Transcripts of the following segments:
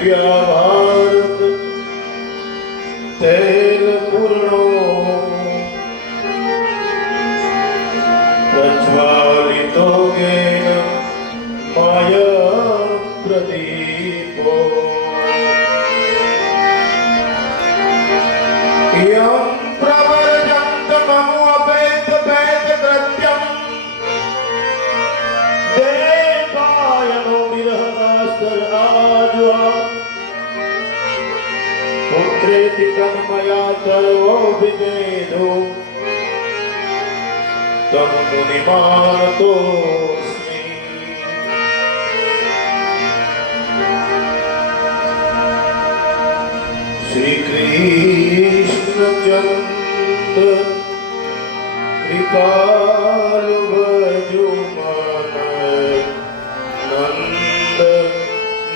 या भारत तेल पूर्णो प्रज्वालितो गेन माया प्रदीपो यं प्रवर्जन्तमनु अपेत पेत कृत्यं देवायनो विरहनास्तर आज्वा पुत्रेति तन्मया सर्वो विदेदो तं मुनिमानतोऽस्मि। श्री कृष्णचन्द्र कृपालु भजुमन नन्द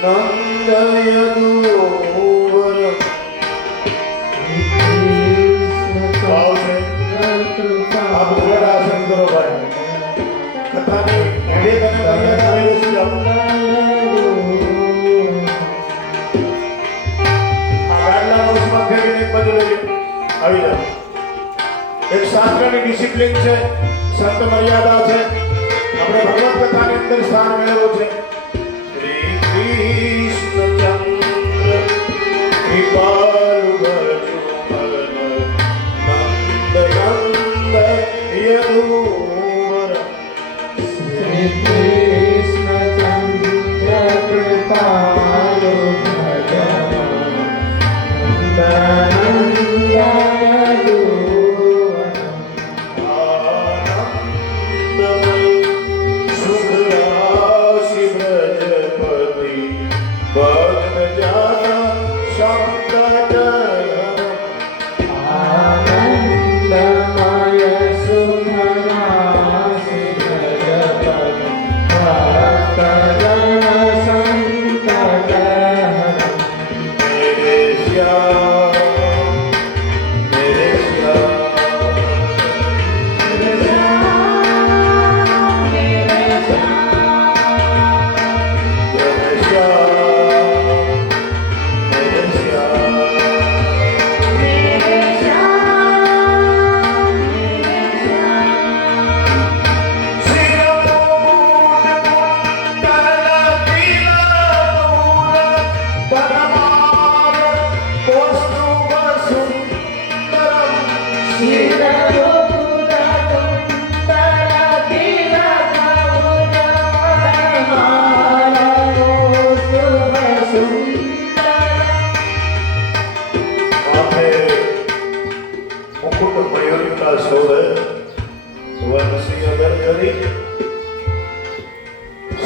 नन्दयदुवरम्। आप थोड़ा आसन करो भाई। कथा नहीं ये करने वाला सारे उस आगाडला उसमें फिर एक बदले આવી જાઓ। એક શાસ્ત્રની ડિસિપ્લિન છે, સંત મર્યાદા છે, આપણે ભગવત કથાની અંદર સ્થાન મેળવ્યો છે। શ્રી કૃષ્ણચંદ્ર કૃપાલુ ભજુમન નંદ નંદ યદુવર। શ્રી કૃષ્ણચંદ્ર કૃપાલુ ભજુમન નંદ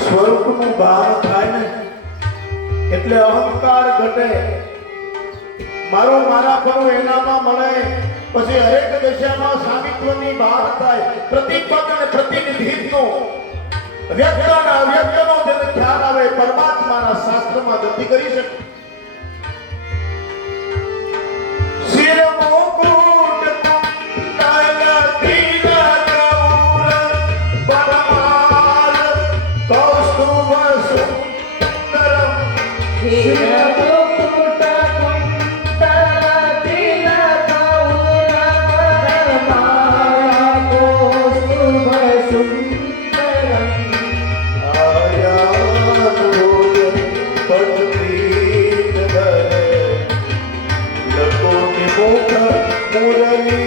સ્વરૂપનું ભાન થાય ને એટલે અહંકાર ઘટે, મારો મારા પણ એનામાં મળે, પછી હરેક દિશામાં સામિત્વની ભાન થાય, પ્રતિપદ અને પ્રતિનિધિત્વનો વ્યક્ત અને અવ્યક્તનો જેને ખ્યાલ આવે પરમાત્માના શાસ્ત્રમાં ગતિ કરી શકે। શિર મુકુટ કુંડલ તિલક ગૌર પરમાલ કૌસ્તુભ સુંદરમ। શિર મુકુટ કુંડલ તિલક ગૌર પરમાલ કૌસ્તુભ સુંદરમ। મુરલી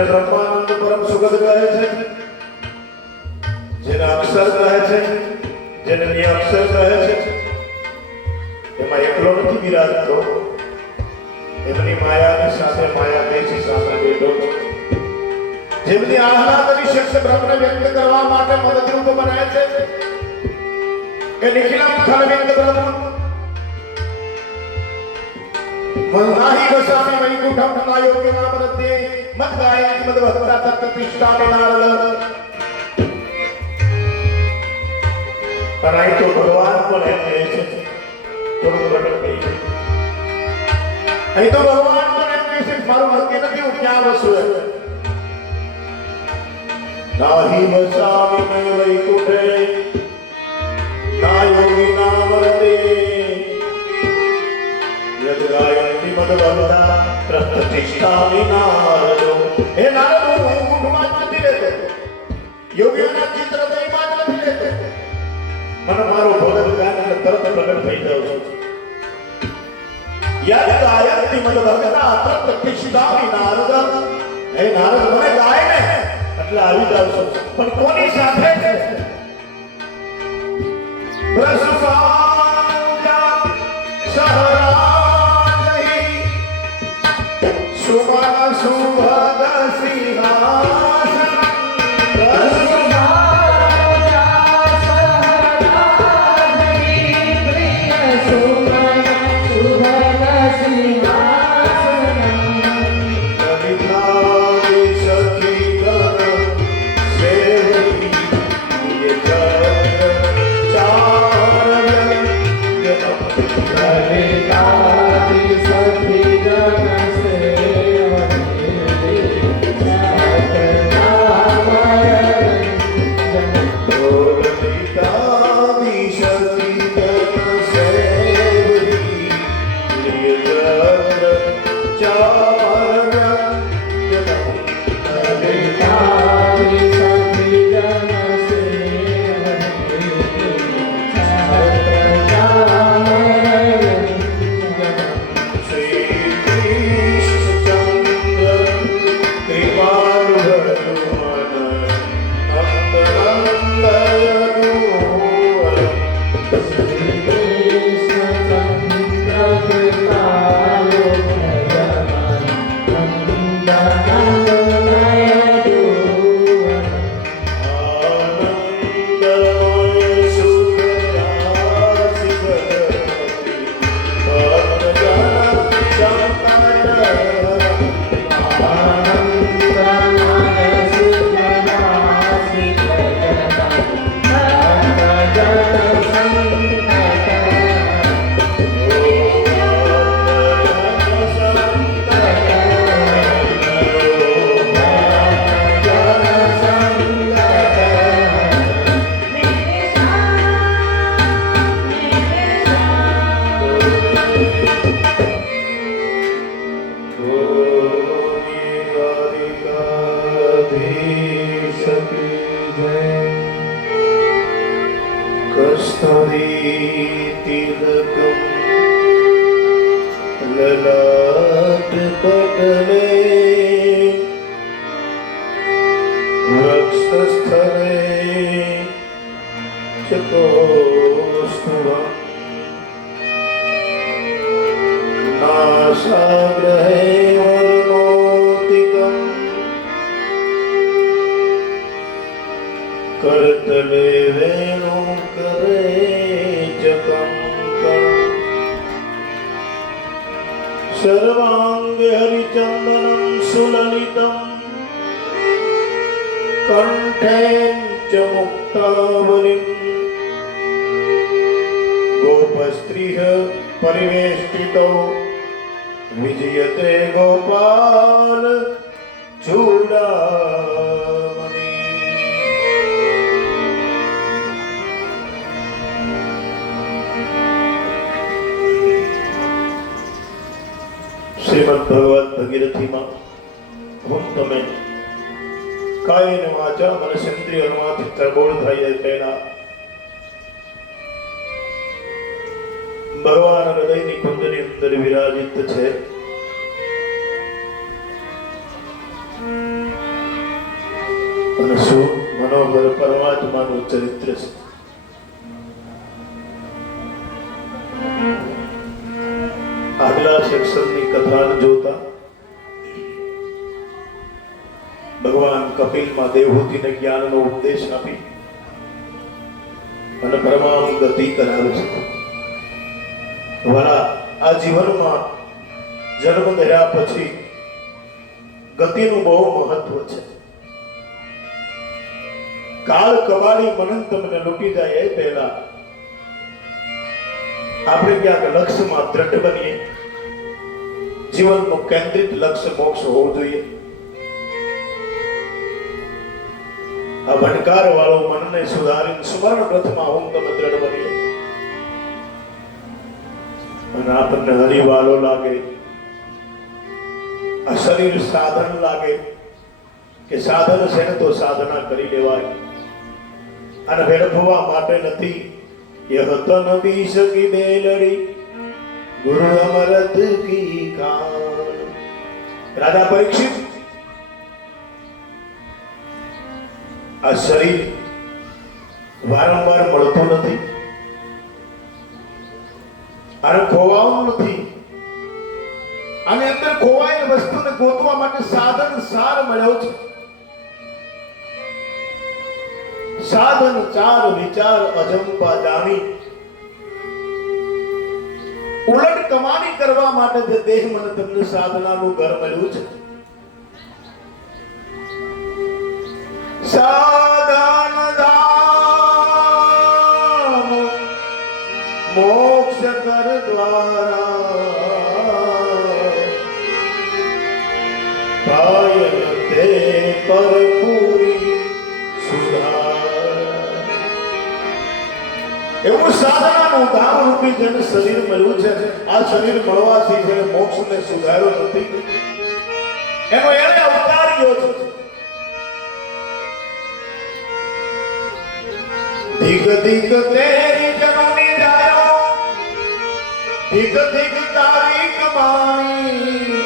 જેને બ્રહ્માનંદ પરમ સુગત કહે છે, જેને અક્ષર કહે છે, જેને નિઅક્ષર કહે છે, એમાં એકલો નથી બિરાજતો, એમની માયાની સાથે માયા બેસી સામે બેઠો, જેમની આહલાદની શક્તિ બ્રહ્મને વ્યક્ત કરવા માટે મદદરૂપ બને છે, એ નિખિલમ ખલવિંદ બ્રહ્મ મન્નાહી વસામિ વૈકુંઠમ નાયોગી નામરત્યે મદ ગાયતિ મદ ભક્તા તત્તિષ્ઠામિ નારદ. અને અહીં તો ભગવાન પણ એમ કહે છે, થોડું પ્રગટ થઈ છે. અહીં તો ભગવાન પણ એમ કહે છે, મારું હકે નથી, હું ક્યાં વસું? નાહી વસામિ મેં વૈકુંઠે નાયોગી નામરત્યે યદ ગાયતિ મદ ભક્તા તત્તિષ્ઠામિ નારદો. હે નારદ, હું ઊંઘમાં જ નથી રહેતો, યોગીઓના ચિત્ર દહીંમાં જ નથી રહેતો, મને મારો ભગત ગાય એટલે તરત પ્રગટ થઈ જાઉં છું. યદ ગાયતિ મદ ભક્તા તત્તિષ્ઠામિ નારદ. હે નારદ, મને ગાય ને એટલે આવી જાઉં છું, પણ કોની સાથે છે? બ્રહ્મા સહરાજહી સુમન સુભગ સિંહાસન. લલાટ પટલે વૃક્ષસ્થલે ચકોષ્ઠવં નાસાગ્રહે વર્ણોતિકં કરતલે વેણુકરે ચકં सर्वांगे हरिचंदनं सुललितं कंठे च मुक्तावलिं गोपस्त्रीः परिवेष्टितो विजयते गोपाल चूडामणि. શ્રીમદ ભગવદ ભગીરથીમાં હું તમે કાયન વાચા મનસેન્દ્રિયમાંથી તરબોળ થાય પહેલા ભગવાન હૃદયની કુંજની અંદર વિરાજિત છે. ચરિત્ર છે. આગલા સેક્શનની કથા જોતા ભગવાન કપિલમાં દેવહૂતિને જ્ઞાનનો ઉપદેશ આપી અને પરમામ ગતિ કરાવે છે. વાલા, આ જીવનમાં જન્મ થયા પછી ગતિનું બહુ મહત્વ છે. કાળ કબાલી મનન તમને લૂંટી જાય એ પહેલા આપણે ક્યાંક લક્ષ્યમાં દ્રઢ બનીએ. જીવનનું કેન્દ્રિત લક્ષ્ય મોક્ષ હોવું જોઈએ. આ ભટકાર વાળો મનને સુધારીને સ્મરણ રથમાં હું તમે દ્રઢ બનીએ અને આપણને હરિવાલો લાગે, આ શરીર સાધન લાગે કે સાધન છે ને તો સાધના કરી લેવાય અને વેડફવા માટે નથી. यह तन बीस की बेलड़ी गुरु अमरत की कान. राजा परीक्षित, આ શરીર વારંવાર મળતું નથી અને ખોવાવું નથી. આની અંદર ખોવાયેલી વસ્તુને ગોતવા માટે સાધન સાર મળ્યો છે. સાધન ચાર વિચાર અજંપા જાણી ઉલટ કમાણી કરવા માટે જે દેહ મને તમને સાધનાનું ઘર મળ્યું છે. સાધન ધામ મોક્ષ કર દ્વારા પાયન તે પર પૂરી એવું સાધનાનું ધામ રૂપી જેને શરીર મળ્યું છે. આ શરીર મળવાથી જેને મોક્ષને સુધાર્યો નથી એનો એને અવતાર્યો છે. દિગ દિગ તેરી જનની જાયો, દિગ દિગ તારી કમાણી.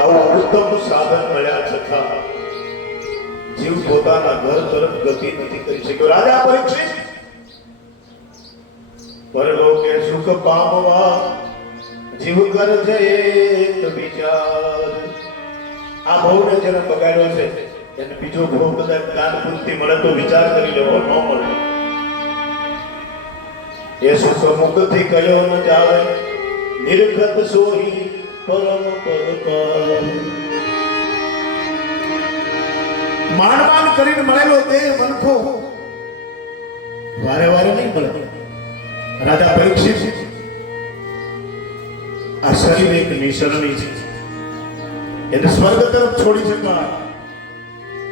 આવું ઉત્તમ સાધન મળ્યા છતાં જીવ પોતાના ઘર તરફ ગતિ નથી કરી શક્યો. રાજા પરીક્ષિત, પરલોકે સુખ પામવા જીવ કરજે એક વિચાર. આ ભવને જેને બગાડ્યો છે એને બીજો ભવ કદાચ દાન પૂર્તિ મળે તો વિચાર કરી લેવો, ન મળે. એ સુખ મુક્તિ કયો ન જાવે, નિર્ગત સોહી પરમ પદ કર. માનવાન કરીને મળેલો દેહ મનખો વારે વારે નહીં મળે. રાજા પરીક્ષિત, આ શરીર એક નિસરણી છે. એને સ્વર્ગ તરફ છોડી શકાય,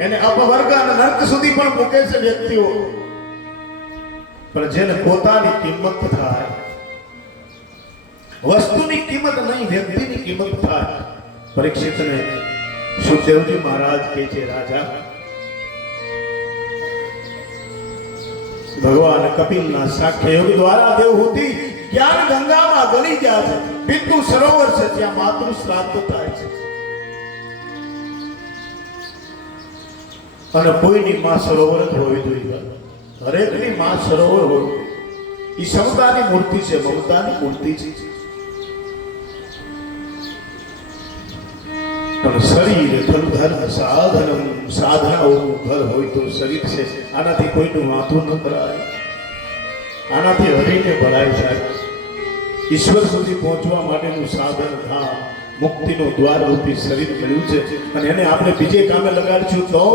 એને અપવર્ગ અને નર્ક સુધી પણ મૂકે છે વ્યક્તિઓ. પણ જેને પોતાની કિંમત થાય, વસ્તુની કિંમત નહીં વ્યક્તિની કિંમત થાય. પરીક્ષિતને સુખદેવજી મહારાજ કહે છે, રાજા, ભગવાન કપિલના સાખ્ય યોગ દ્વારા દેવહૂતિ જ્ઞાન ગંગામાં ગળી ગયા છે. પિતૃ સરોવર છે જ્યાં માતૃ શ્રાદ્ધ થાય છે અને કોઈની માં સરોવર જ હોવી જોઈએ. હરેકની માં સરોવર હોય. એ સમતાની મૂર્તિ છે, મમતાની મૂર્તિ છે. પણ શરીર ધર્મ સાધન સાધનાઓનું ઘર હોય તો શરીર છે. આનાથી કોઈનું માથું ન ભરાય, આનાથી હરીને ભરાય જાય. ઈશ્વર સુધી પહોંચવા માટેનું સાધન ધામ મુક્તિનું દ્વાર રૂપી શરીર મળ્યું છે અને એને આપણે બીજે કામે લગાડશું તો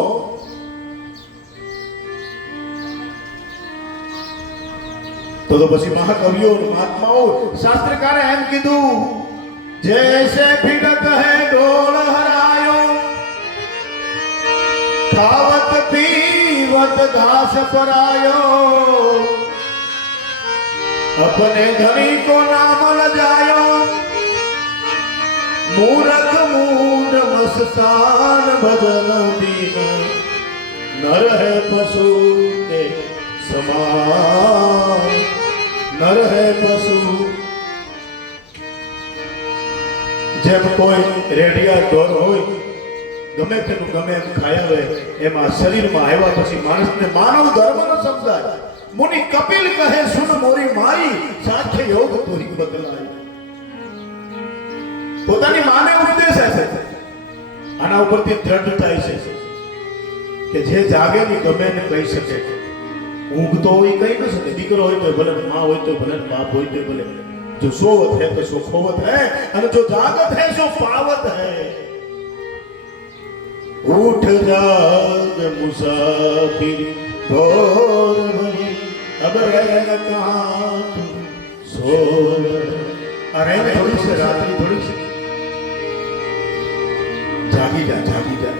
પછી મહાકવિઓ મહાત્માઓ શાસ્ત્રકારે એમ કીધું, जैसे फिरत है डोल हरायो, खावत पीवत घास परायो, अपने धनी को नाम लजायो, मूरख मूड मस्तान भजन दीन, नर है पशु के समान, नर है पशु. જેમ કોઈ રેડિયા ઢોર હોય ગમે તેનું ગમે એમ ખાય આવે એમાં શરીરમાં આવ્યા પછી માણસને માનવ ધર્મ ન સમજાય. મુનિ કપિલ કહે સુન મોરી માઈ સાંખ્ય યોગ તોરી બદલાય. પોતાની માને ઉપદેશ છે. આના ઉપરથી દ્રઢ થાય છે કે જે જાગે ની ગમે ને કહી શકે. ઊંઘતો હોય કહી ન શકે. દીકરો હોય તો ભલે, માં હોય તો ભલે, બાપ હોય તો ભલે. जो सोवत है तो सो खोवत है और जो जागत है सो पावत है. उठ जाग मुसाफिर भोर भरी अब रहन कहाँ तू सोर. अरे थोड़ी सी रात्रि थोड़ी सी जागी जा, जागी जा.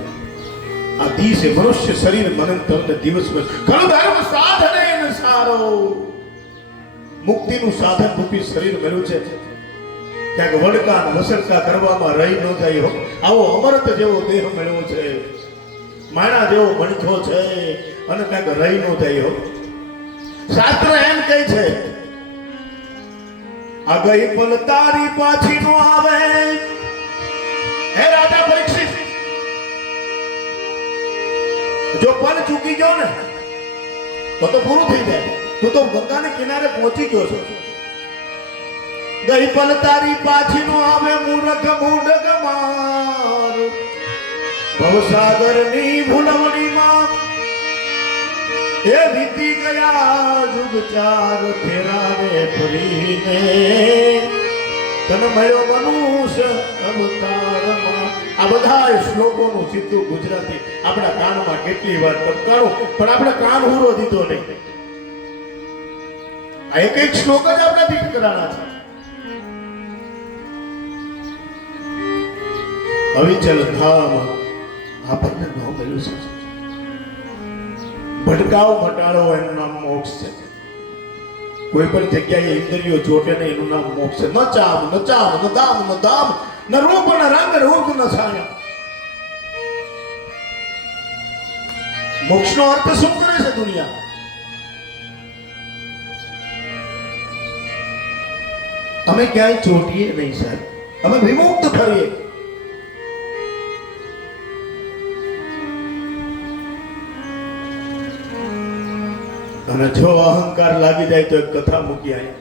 आ दी से मनुष्य शरीर मन तन दिवस में कल धर्म साधने न सारो. મુક્તિનું સાધન રૂપી શરીર મળ્યું છે. ક્યાંક વડકા વસડકા કરવામાં રહી ન જાય હો. આવો અમૃત જેવો દેહ મળ્યો છે, માણા જેવો મણથો છે અને ક્યાંક રહી ન જાય હો. શાસ્ત્ર એમ કહે છે આ ગઈ પલ તારી પાછી નો આવે. હે રાજા પરીક્ષિત, જો પલ ચૂકી ગયો ને તો પૂરું થઈ જાય. તું તો ગંગાને કિનારે પહોંચી ગયો છો. ગઈ પલ તારી પાછી નો આવે મૂર્ખ મૂઢ ગમાર. ભવસાગર ની ભૂલવણી માં એ વીતી ગયા જુગ ચાર ફેરાને ફરીને તન મળ્યો મનુષ્ય અવતારમાં. આ બધા શ્લોકોનું સીધું ગુજરાતી આપણા કાનમાં કેટલી વાર ટપકાણું પણ આપણે કાન હુરો દીધો નહીં. આ એક એક શ્લોક જ આપણે દીઠ કરાણા છે. અવિચલ ધામ આપણને ન મળ્યું છે. ભટકાવ મટાડો એનું નામ મોક્ષ છે. કોઈ પણ જગ્યાએ ઇન્દ્રિયો ચોટે ને એનું નામ મોક્ષ છે. ન ચામ ન ચામ ન દામ ન દામ ન રૂપ ન રંગ રૂપ ન છાયા. મોક્ષનો અર્થ શું કરે છે દુનિયા? અમે ક્યાંય ચોટીએ નહીં સાહેબ, અમે વિમુક્ત ફરીએ. અને જો અહંકાર લાગી જાય તો એક કથા મૂકી આવી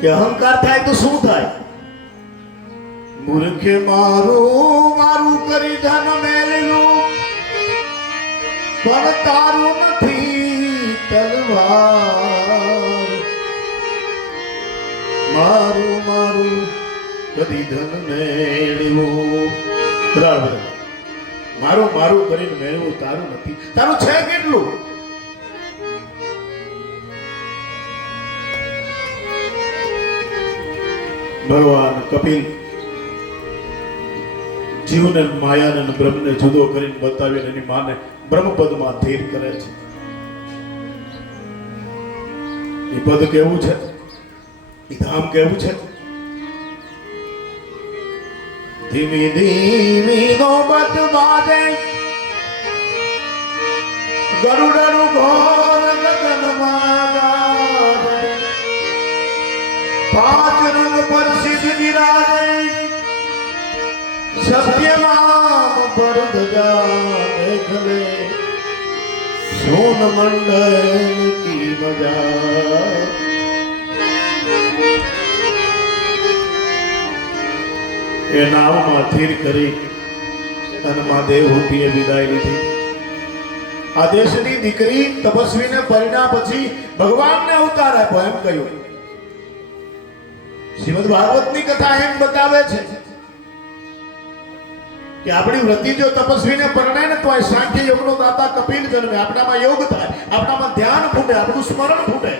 કે અહંકાર થાય તો શું થાય? મૂર્ખે મારું મારું કરી ધન મેળવ્યું પણ તારું નથી તલવાર. મારું મારું કરી ધન મેળવ્યું, મારું મારું કરીને મેળવું તારું નથી. તારું છે કેટલું? ભગવાન કપિલ જીવને માયાને અને બ્રહ્મને જુદો કરીને બતાવીને એની માને બ્રહ્મપદમાં ધીર કરે છે. એ પદ કેવું છે? એ ધામ કેવું છે? ધીમી ધીમી નોબત બાજે ગરુડનું ઘોર ગગનમાં ગાજે. પાંચ રંગ પર સિદ્ધ વિરાજે સત્યનામ પર ધજા મેઘલે સોન મંડળ કી મજા. એ નાવમાં સ્થિર કરી અને મહાદેવ રૂપીએ વિદાય લીધી. આ દેશની દીકરી તપસ્વીને પરિણા પછી ભગવાનને અવતાર આપ્યો એમ કહ્યું. શ્રીમદ ભાગવતની કથા એમ બતાવે છે કે આપણી વૃત્તિ જો તપસ્વીને પરણાય ને તો આ સાંખ્ય યોગનો દાતા કપિલ જન્મે. આપણામાં યોગ થાય, આપણામાં ધ્યાન ફૂટે, આપણું સ્મરણ ફૂટે.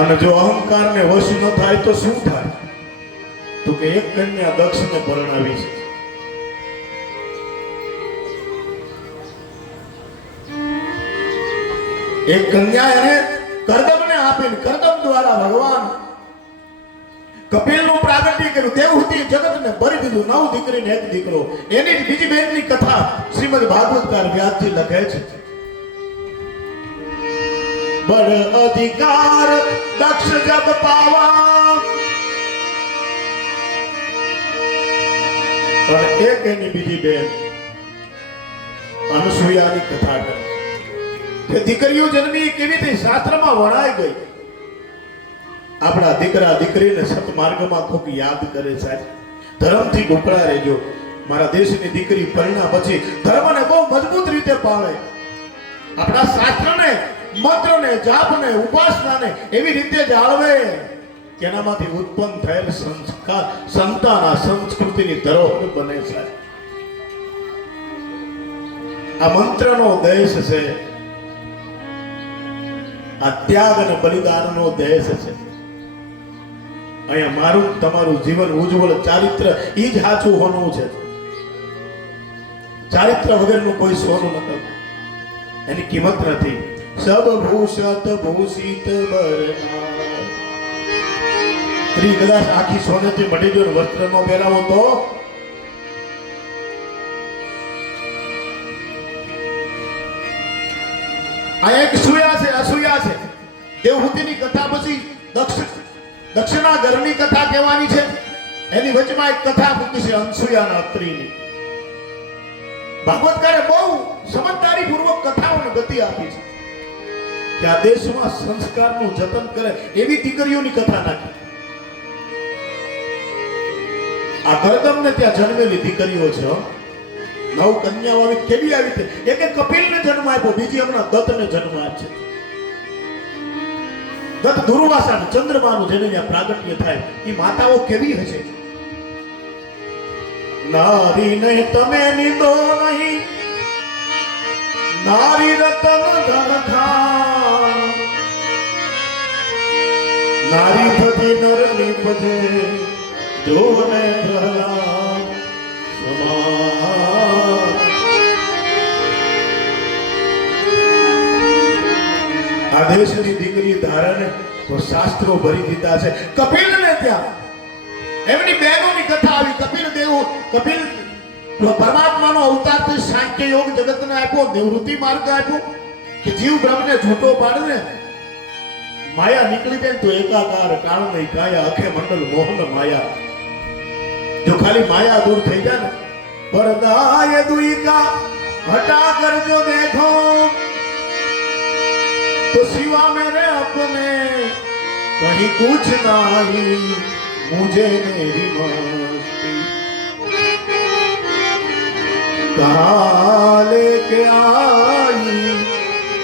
અને જો અહંકારને વશ ન થાય તો શું થાય? તો કે એક કન્યા દક્ષને પરણાવી છે. એક કન્યા એને કરદમને આપીને કરદમ દ્વારા ભગવાન કપિલનું પ્રાગટ્ય કર્યું. દેવહૂતિ જગતને ભરી દીધું. 9 દીકરીને 1 દીકરો. એની બીજી બહેનની કથા શ્રીમદ ભાગવતકાર વ્યાસજી લખે છે. बड़ अधिकार दक्ष जब पावा પણ એક એની બીજી બેન અનસૂયાની કથા કરે કે દીકરીઓ જન્મી કેવી રીતે શાસ્ત્રમાં વણાઈ ગઈ. આપણા દીકરા દીકરીને સતમાર્ગમાં કોક યાદ કરે સાહેબ, ધર્મથી ઢોકળા રહેજો. મારા દેશની દીકરી પરિણા પછી ધર્મને બહુ મજબૂત રીતે પાળે. આપણા શાસ્ત્રને, મંત્રને, જાપને, ઉપાસનાને એવી રીતે જાળવે કે એનામાંથી ઉત્પન્ન થયેલ સંસ્કાર સંતાન આ સંસ્કૃતિની ધરોહર બને છે. આ મંત્રનો દેશ છે, આ ત્યાગ અને બલિદાનનો દેશ છે. અહીંયા મારું તમારું જીવન ઉજ્જવળ ચારિત્ર ઈ જ સાચું હોનું છે. ચારિત્ર વગરનું કોઈ સોનું નથી, એની કિંમત નથી. સબ ભૂષત ભૂષિત બરના સ્ત્રી કદાચ આખી સોનેથી મટી જો વસ્ત્ર નો પહેરાવો તો આ એક સૂયા છે, અસૂયા છે. દેવહૂતિની કથા પછી દક્ષના ઘરની કથા કહેવાની છે. એની વચમાં એક કથા મૂકી છે અનસૂયાના સ્ત્રીની. ભાગવતકારે બહુ સમજદારી પૂર્વક કથાઓને ગતિ આપી છે કે આ દેશમાં સંસ્કારનું જતન કરે એવી દીકરીઓની કથા નાખી. આ ગરદમને ત્યાં જન્મેલી દીકરીઓ છે. 9 કન્યાઓ આવી કેવી આવી છે. એક કપિલને જન્મ આપ્યો, બીજી હમણાં દત્તને જન્મ આપશે. દત્ત દુર્વાસા ચંદ્રમાનું જેને ત્યાં પ્રાગટ્ય થાય એ માતાઓ કેવી હશે. નારીને તમે નિંદો નહીં, નારી રતન ધન ખાન, નારી પતિ નર નિપજે જોને પ્રહલાદ સમાન. આ દેશની દીકરી ધારણ તો શાસ્ત્રો ભરી દીધા છે. કપિલને ત્યાં એમની બહેનોની કથા આવી. કપિલ પરમાત્માનો અવતાર તે સાંખ્ય યોગ જગતને આપ્યો, નિવૃત્તિ માર્ગ આપ્યો કે જીવ બ્રહ્મને છૂટો પાડે. માયા નીકળી જાય તો એકાકાર કાળ નહીં કાયા અખે મંડળ મોહન માયા. જો ખાલી માયા દૂર થઈ જાય ને પરદાય દુઈકા હટા કરજો દેખો तो सिवा मेरे अपने कहीं कुछ नहीं, मुझे मेरी मस्ती कहाँ लेके आई,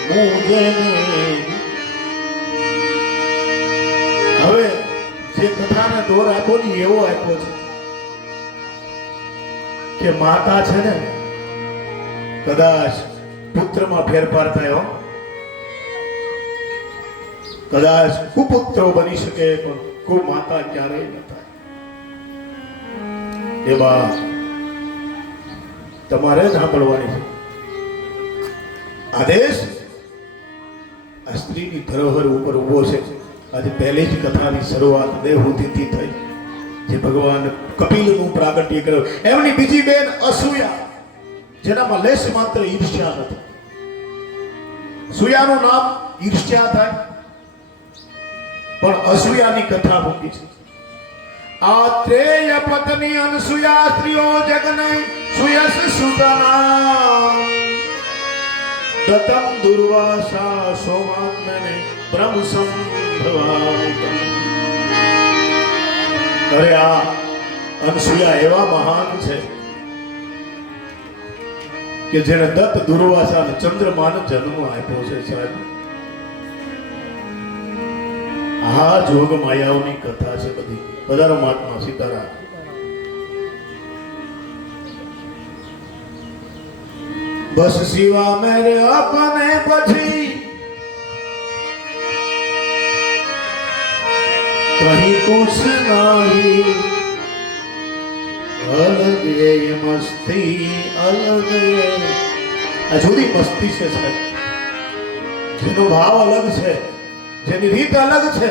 मुझे मेरी. હવે જે કથાને દોર આપ્યો ને એવો આપ્યો છે કે માતા છે ને કદાચ પુત્રમાં ફેરફાર થયો, કદાચ કુપુત્રો બની શકે પણ કુમાતા ક્યારેય ન થાય. એ બા તમારે જ સાંભળવાની છે. આદેશ આ સ્ત્રીની ધરોહર ઉપર ઉભો છે. આજે પહેલી જ કથાની શરૂઆત દેવહૂતિથી થઈ, જે ભગવાન કપિલનું પ્રાગટ્ય કર્યું. એમની બીજી બેન અસૂયા, જેનામાં લેશ માત્ર ઈર્ષ્યા નથી. સૂયાનું નામ ઈર્ષ્યા થાય પણ અસૂયાની કથા મૂકી છે. આત્રેય પત્ની અનસૂયા સ્ત્રીઓ જગને સુયસ સુતના દતમ દુર્વાસા સોમાનને બ્રહ્મ સંભવાય. અરે આ અનસૂયા એવા મહાન છે કે જેને દત્ત દુર્વાસા અને ચંદ્રમાને જન્મ આપ્યો છે સાહેબ. આ જોગ માયાઓની કથા છે બધી. પધારો મહાત્મા સીતારામ. બસ સિવા મેરે अपने પછી કहीं कुछ नहीं, अलग ये मस्ती अलग ये. આ જુદી મસ્તી છે સાહેબ, જેનો ભાવ અલગ છે, જેની રીત અલગ છે,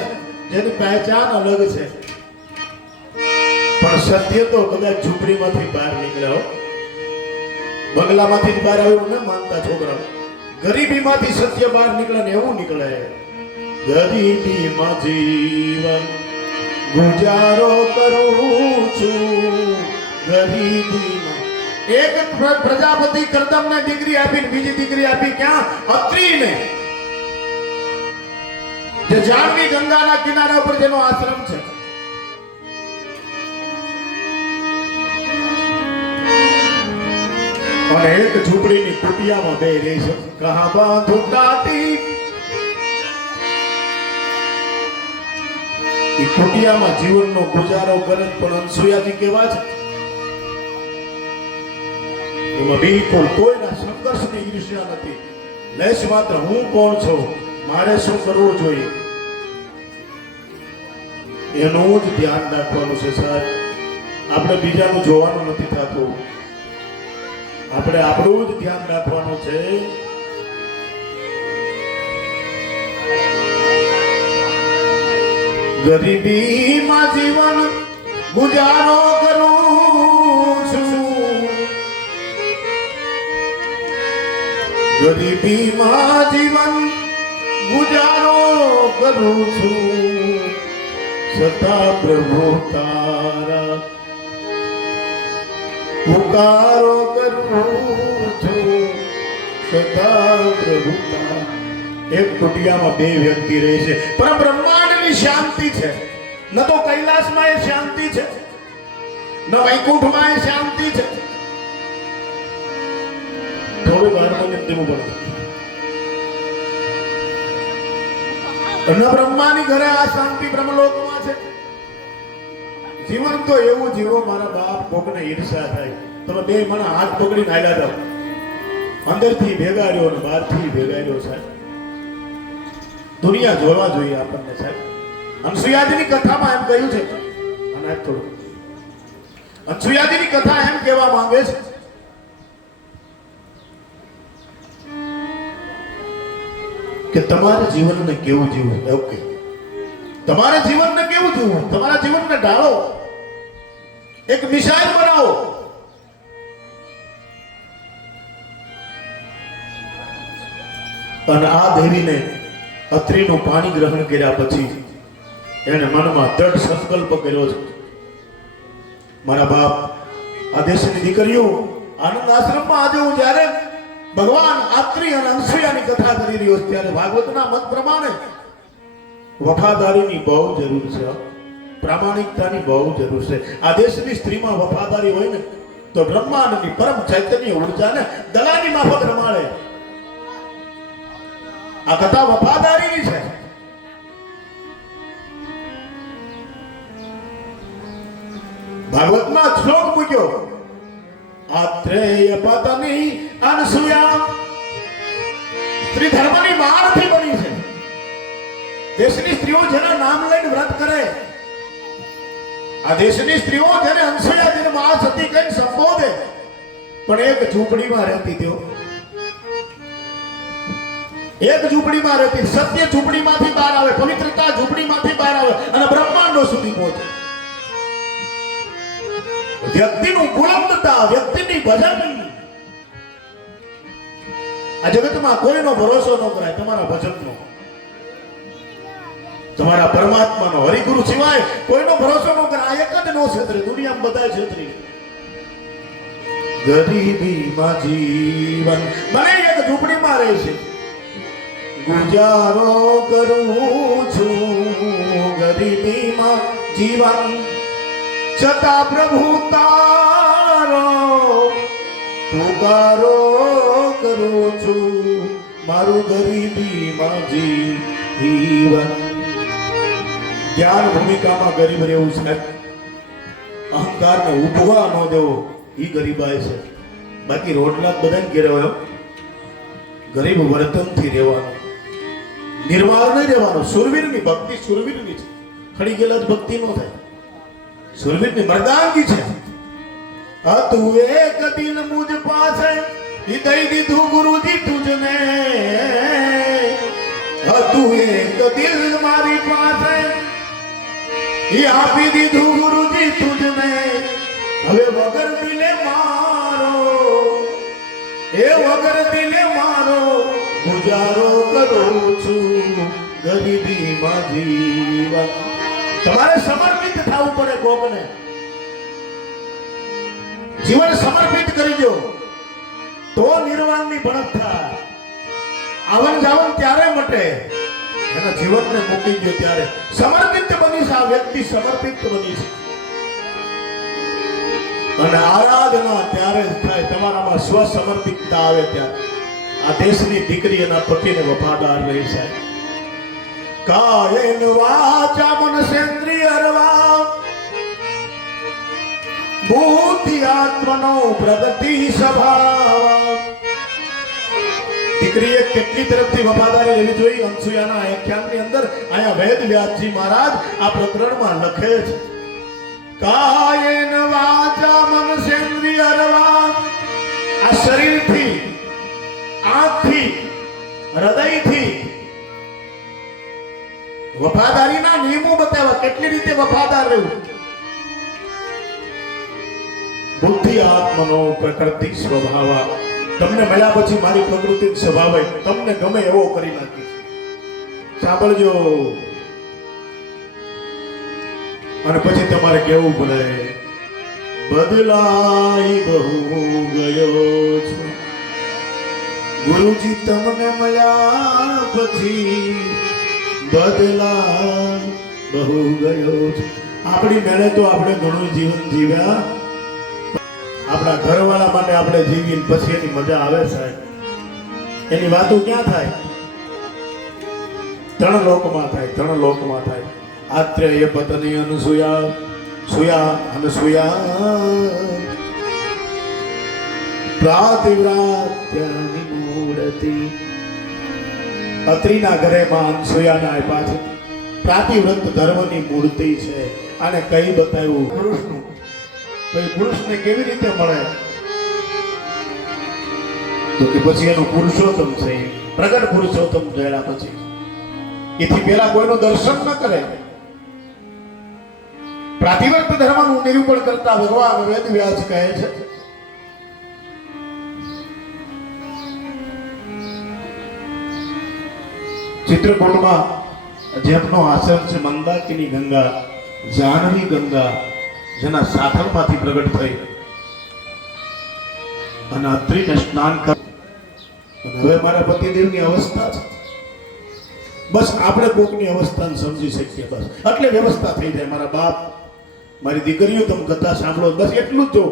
જેની પહેચાન અલગ છે. પણ સત્ય તો કદાચ ઝૂંપડીમાંથી બહાર નીકળ્યો, બંગલામાંથી જ બહાર આવ્યું ન માનતા છોકરાઓ. ગરીબીમાંથી સત્ય બહાર નીકળે ને એવું નીકળે. ગરીબીમાં જીવન ગુજારો કરું છું ગરીબીમાં. એક પ્રજાપતિ કરદમને દીકરી આપી, બીજી દીકરી આપી ક્યાં? અત્રિને, જે જાનવી ગંગાના કિનારા ઉપર જેનો આશ્રમ છે. અને એક ઝૂંપડીની કુટિયામાં બે રહે છે. કહા બાંધું ટાટી, એ કુટિયામાં જીવનનો ગુજારો કરે. પણ અનસુયાજી કેવા છે? એમાં બિલકુલ કોઈના સંઘર્ષની ઈર્ષ્યા નથી. લેશ માત્ર હું કોણ છું, મારે શું કરવું જોઈએ, એનું જ ધ્યાન રાખવાનું છે સાહેબ. આપણે બીજાનું જોવાનું નથી થતું, આપણે આપણું જ ધ્યાન રાખવાનું છે. ગરીબીમાં જીવન ગુજારો કરું છું, ગરીબીમાં જીવન ગુજારો કરું છું, સતા પ્રભુ તારા પુકારો કરું છું, સતા પ્રભુ તારા. એક કુટિયામાં બે વ્યક્તિ રહે છે, પણ બ્રહ્માંડની શાંતિ છે. ન તો કૈલાસમાં એ શાંતિ છે, ન વૈકુંઠમાં એ શાંતિ છે. થોડું હાર્મોનિયમ દેવું પડે. ન બ્રહ્માની ઘરે આ શાંતિ બ્રહ્મલોકમાં છે. જીવન તો એવું જીવો મારા બાપ, કોકને ઈર્ષા થાય. તમે બે મને હાથ પકડીને હાલ્યા જાવ, અંદરથી ભેગા રહ્યો ને બહારથી ભેગા રહ્યો સાહેબ. દુનિયા જોવા જોઈએ આપણને સાહેબ. અનસુયાજીની કથામાં એમ કહ્યું છે, અને થોડું અનસુયાજીની કથા એમ કહેવા માંગે છે કે તમારે જીવનને કેવું જીવવું. ઓકે, તમારે જીવનને કેવું જીવવું? તમારા જીવનને ઢાળો, એક મિસાઇલ બનાવો. અને આ દેવીને અત્રિનું પાણી ગ્રહણ કર્યા પછી એને મનમાં દ્રઢ સંકલ્પ કર્યો છે, મારા બાપ, આ દેશની દીકરીઓ આનંદ આશ્રમમાં આજે હું જ્યારે ભગવાન અત્રિ અને અનસુયાની કથા કરી રહ્યો છું, ત્યારે ભાગવતના મત પ્રમાણે વફાદારીની બહુ જરૂર છે, પ્રામાણિકતાની બહુ જરૂર છે. આ દેશની સ્ત્રીમાં વફાદારી હોય ને તો બ્રહ્માંડની પરમ ચૈતન્ય ઉર્જાને દલાની માફક રમાડે. આ કથા વફાદારીની છે. ભાગવતમાં શ્લોક મૂક્યો, આત્રેય પત્ની અનસુયા સ્ત્રી ધર્મની માળથી બની છે. દેશની સ્ત્રીઓ જેના નામ લઈને વ્રત કરે, આ દેશની સ્ત્રીઓ જેને અનસુયાજીને મા સતી કહીને સંબોધે, પણ એક ઝૂંપડીમાં રહેતી તેઓ, એક ઝૂંપડીમાં રહેતી. સત્ય ઝૂંપડીમાંથી બહાર આવે, પવિત્રતા ઝૂંપડીમાંથી બહાર આવે અને બ્રહ્માંડો સુધી પહોંચે. વ્યક્તિનું બુલંદતા, વ્યક્તિની ભજન. આ જગતમાં કોઈનો ભરોસો ન કરાય, તમારા ભજનનો, તમારા પરમાત્માનો, હરિગુરુ સિવાય કોઈનો ભરોસો ન કરાય. આ એક જ નો છેતરે, દુનિયામાં બધા છેતરી. ગરીબીમાં જીવન મને એક ઝૂંપડીમાં રહે છે, ગુજારો કરું છું ગરીબીમાં જીવન, છતાં પ્રભુ તારો પુકારો કરું છું, મારું ગરીબીમાં જીવન. જ્ઞાન ભૂમિકામાં ગરીબ રહેવું છે, અહંકારને ઉભવા ન દેવો, એ ગરીબાઈ છે. બાકી રોટલા બધાને ઘેરે હોય, ગરીબ વર્તનથી રહેવાનું, નિર્વાળ નહીં રહેવાનું. સુરવીરની ભક્તિ સુરવીરની છે, ખડી ગયેલા જ ભક્તિ ન થાય. સુરવીરની મર્દાનગી છે. તું એક દિન મુજ પાસે દઈ દીધું ગુરુજી તુજને, તું એક દિલ મારી પાસે આપી દીધું ગુરુજી તુજને. હવે વગર દિલે મારો, એ વગર દિલે મારો ગુજારો કરું છું ગરીબીમાં જીવન. તમારે સમર્પિત થવું પડે કોકને. જીવન સમર્પિત કરી દો તો નિર્વાણની ભણત થાય. આવન જાવન ત્યારે મટે, એના જીવનને મૂકી દો ત્યારે સમર્પિત બની છે. આ વ્યક્તિ સમર્પિત બની છે. અને આરાધના ત્યારે જ થાય તમારામાં સ્વ સમર્પિતતા આવે ત્યારે. આ દેશની દીકરી એના પતિને વફાદાર રહી છે. કાયેન વાચા મનસેન્દ્રિય અરવા બુદ્ધિ આત્મનો પ્રગતિ સ્વભાવ. દીકરીએ કેટલી તરફથી વફાદારી લેવી જોઈએ? અનસુયાના આખ્યાનની અંદર અહીંયા વેદ વ્યાસજી મહારાજ આ પ્રકરણમાં લખે છે. કાયેન વાચા મનસેન્દ્રિય અરવા. આ શરીરથી, આંખથી, હૃદયથી વફાદારીના નિયમો બતાવ્યા. કેટલી રીતે વફાદાર રહેવું? બુદ્ધિ આત્મનો પ્રકૃતિ સ્વભાવ. તમને મળ્યા પછી મારી પ્રકૃતિ સ્વભાવ તમને ગમે એવો કરી નાખીશ. સાંભળજો. અને પછી તમારે કેવું પડે, બદલાઈ બહુ ગયો છું. ગુરુજી તમને મળ્યા પછી બદલા બહુ ગયો છું. આપણી મેળે તો આપણે ઘણું જીવન જીવ્યા. આપણા ઘરવાળા માટે આપણે જીવીને પછી એની મજા આવે સાહેબ. એની વાતો ક્યાં થાય? ત્રણ લોકમાં થાય. ત્રણ લોકમાં થાય. આત્રેય પત્ની અનસુયા, સુયા અનસુયા, પ્રાતિવ્રાત્ય વિમૂઢતિ. અત્રિના ઘરે માં અનસુયાને આપ્યા છે. પ્રાતિવ્રત ધર્મની મૂર્તિ છે. અને કઈ બતાવ્યું? પુરુષનું. તો એ પુરુષને કેવી રીતે મળે? તો કે પછી એનું પુરુષોત્તમ છે. પ્રગટ પુરુષોત્તમ જોયા પછી એથી પહેલા કોઈનું દર્શન ન કરે. પ્રાતિવ્રત ધર્મનું નિરૂપણ કરતા ભગવાન વેદ વ્યાસ કહે છે, ચિત્રકૂટમાં જેમનો આશ્રમ છે મંદાકિની ગંગા, જાહ્નવી ગંગા, જેના સાથળમાંથી પ્રગટ થઈ અને અત્રિને સ્નાન કર. હવે મારા પતિદેવની અવસ્થા છે. બસ આપણે કોકની અવસ્થાને સમજી શકીએ. બસ એટલે વ્યવસ્થા થઈ જાય. મારા બાપ, મારી દીકરીઓ, તમે કથા સાંભળો. બસ એટલું જ જો.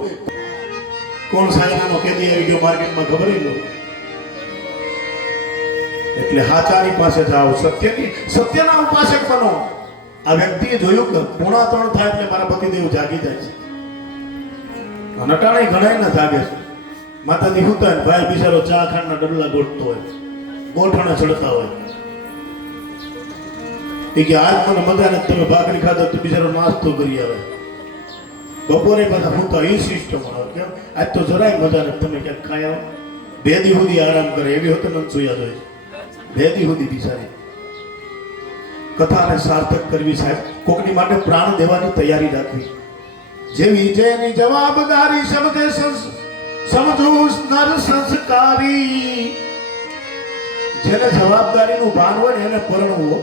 કોણ સાયનાનો કેદી આવી ગયો માર્કેટમાં ખબર ન. એટલે હાચાની પાસે જાઓ, સત્યના ઉપાસક બનો. આ વ્યક્તિએ જોયું કે 2:45 થાય એટલે મારા પતિદેવ જાગી જાય છે. અટાણે ઘણા ના જાગે છે. માતાજી હુતા ને ભાઈ બિચારો ચા ખાંડના ડબલા ગોઠતો હોય, ગોઠણે ચડતા હોય. એ કે આજ મને મજા નથી, તમે ભાખરી ખાધો તો બિચારો નાસ્તો કરી આવે. બપોરે પાછા હુતા. એ સિસ્ટમ આવે. કેમ? આજ તો જરાય મજા નથી, તમે ક્યાંક ખાઈ આવો. 2 દી સુધી આરામ કરે એવી હોતે નંસુયા જોઈએ. 2 દી સુધી બિચારી કથાને સાર્થક કરવી સાહેબ. કોકની માટે પ્રાણ દેવાની તૈયારી રાખવી. જેવી જેની જવાબદારી સમજે સમજુ નર સંસ્કારી. જેને જવાબદારીનું ભાન હોય ને એને પરણવો.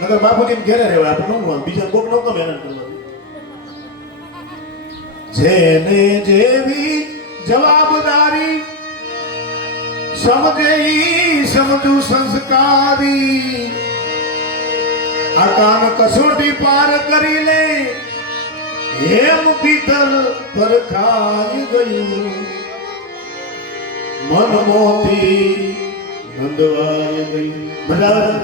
નગર બાપુજીને ઘેરે રહેવાય. આપણે ન બીજા કોક નો મહેનત કરવાની. જેને જેવી જવાબદારી સમજે ઈ સમજુ સંસ્કારી. આ કાન કસોટી પાર કરી લે એમ ભીતર પરખાઈ ગયું. મન મોતી નંદવાય ગયું. બરાબર.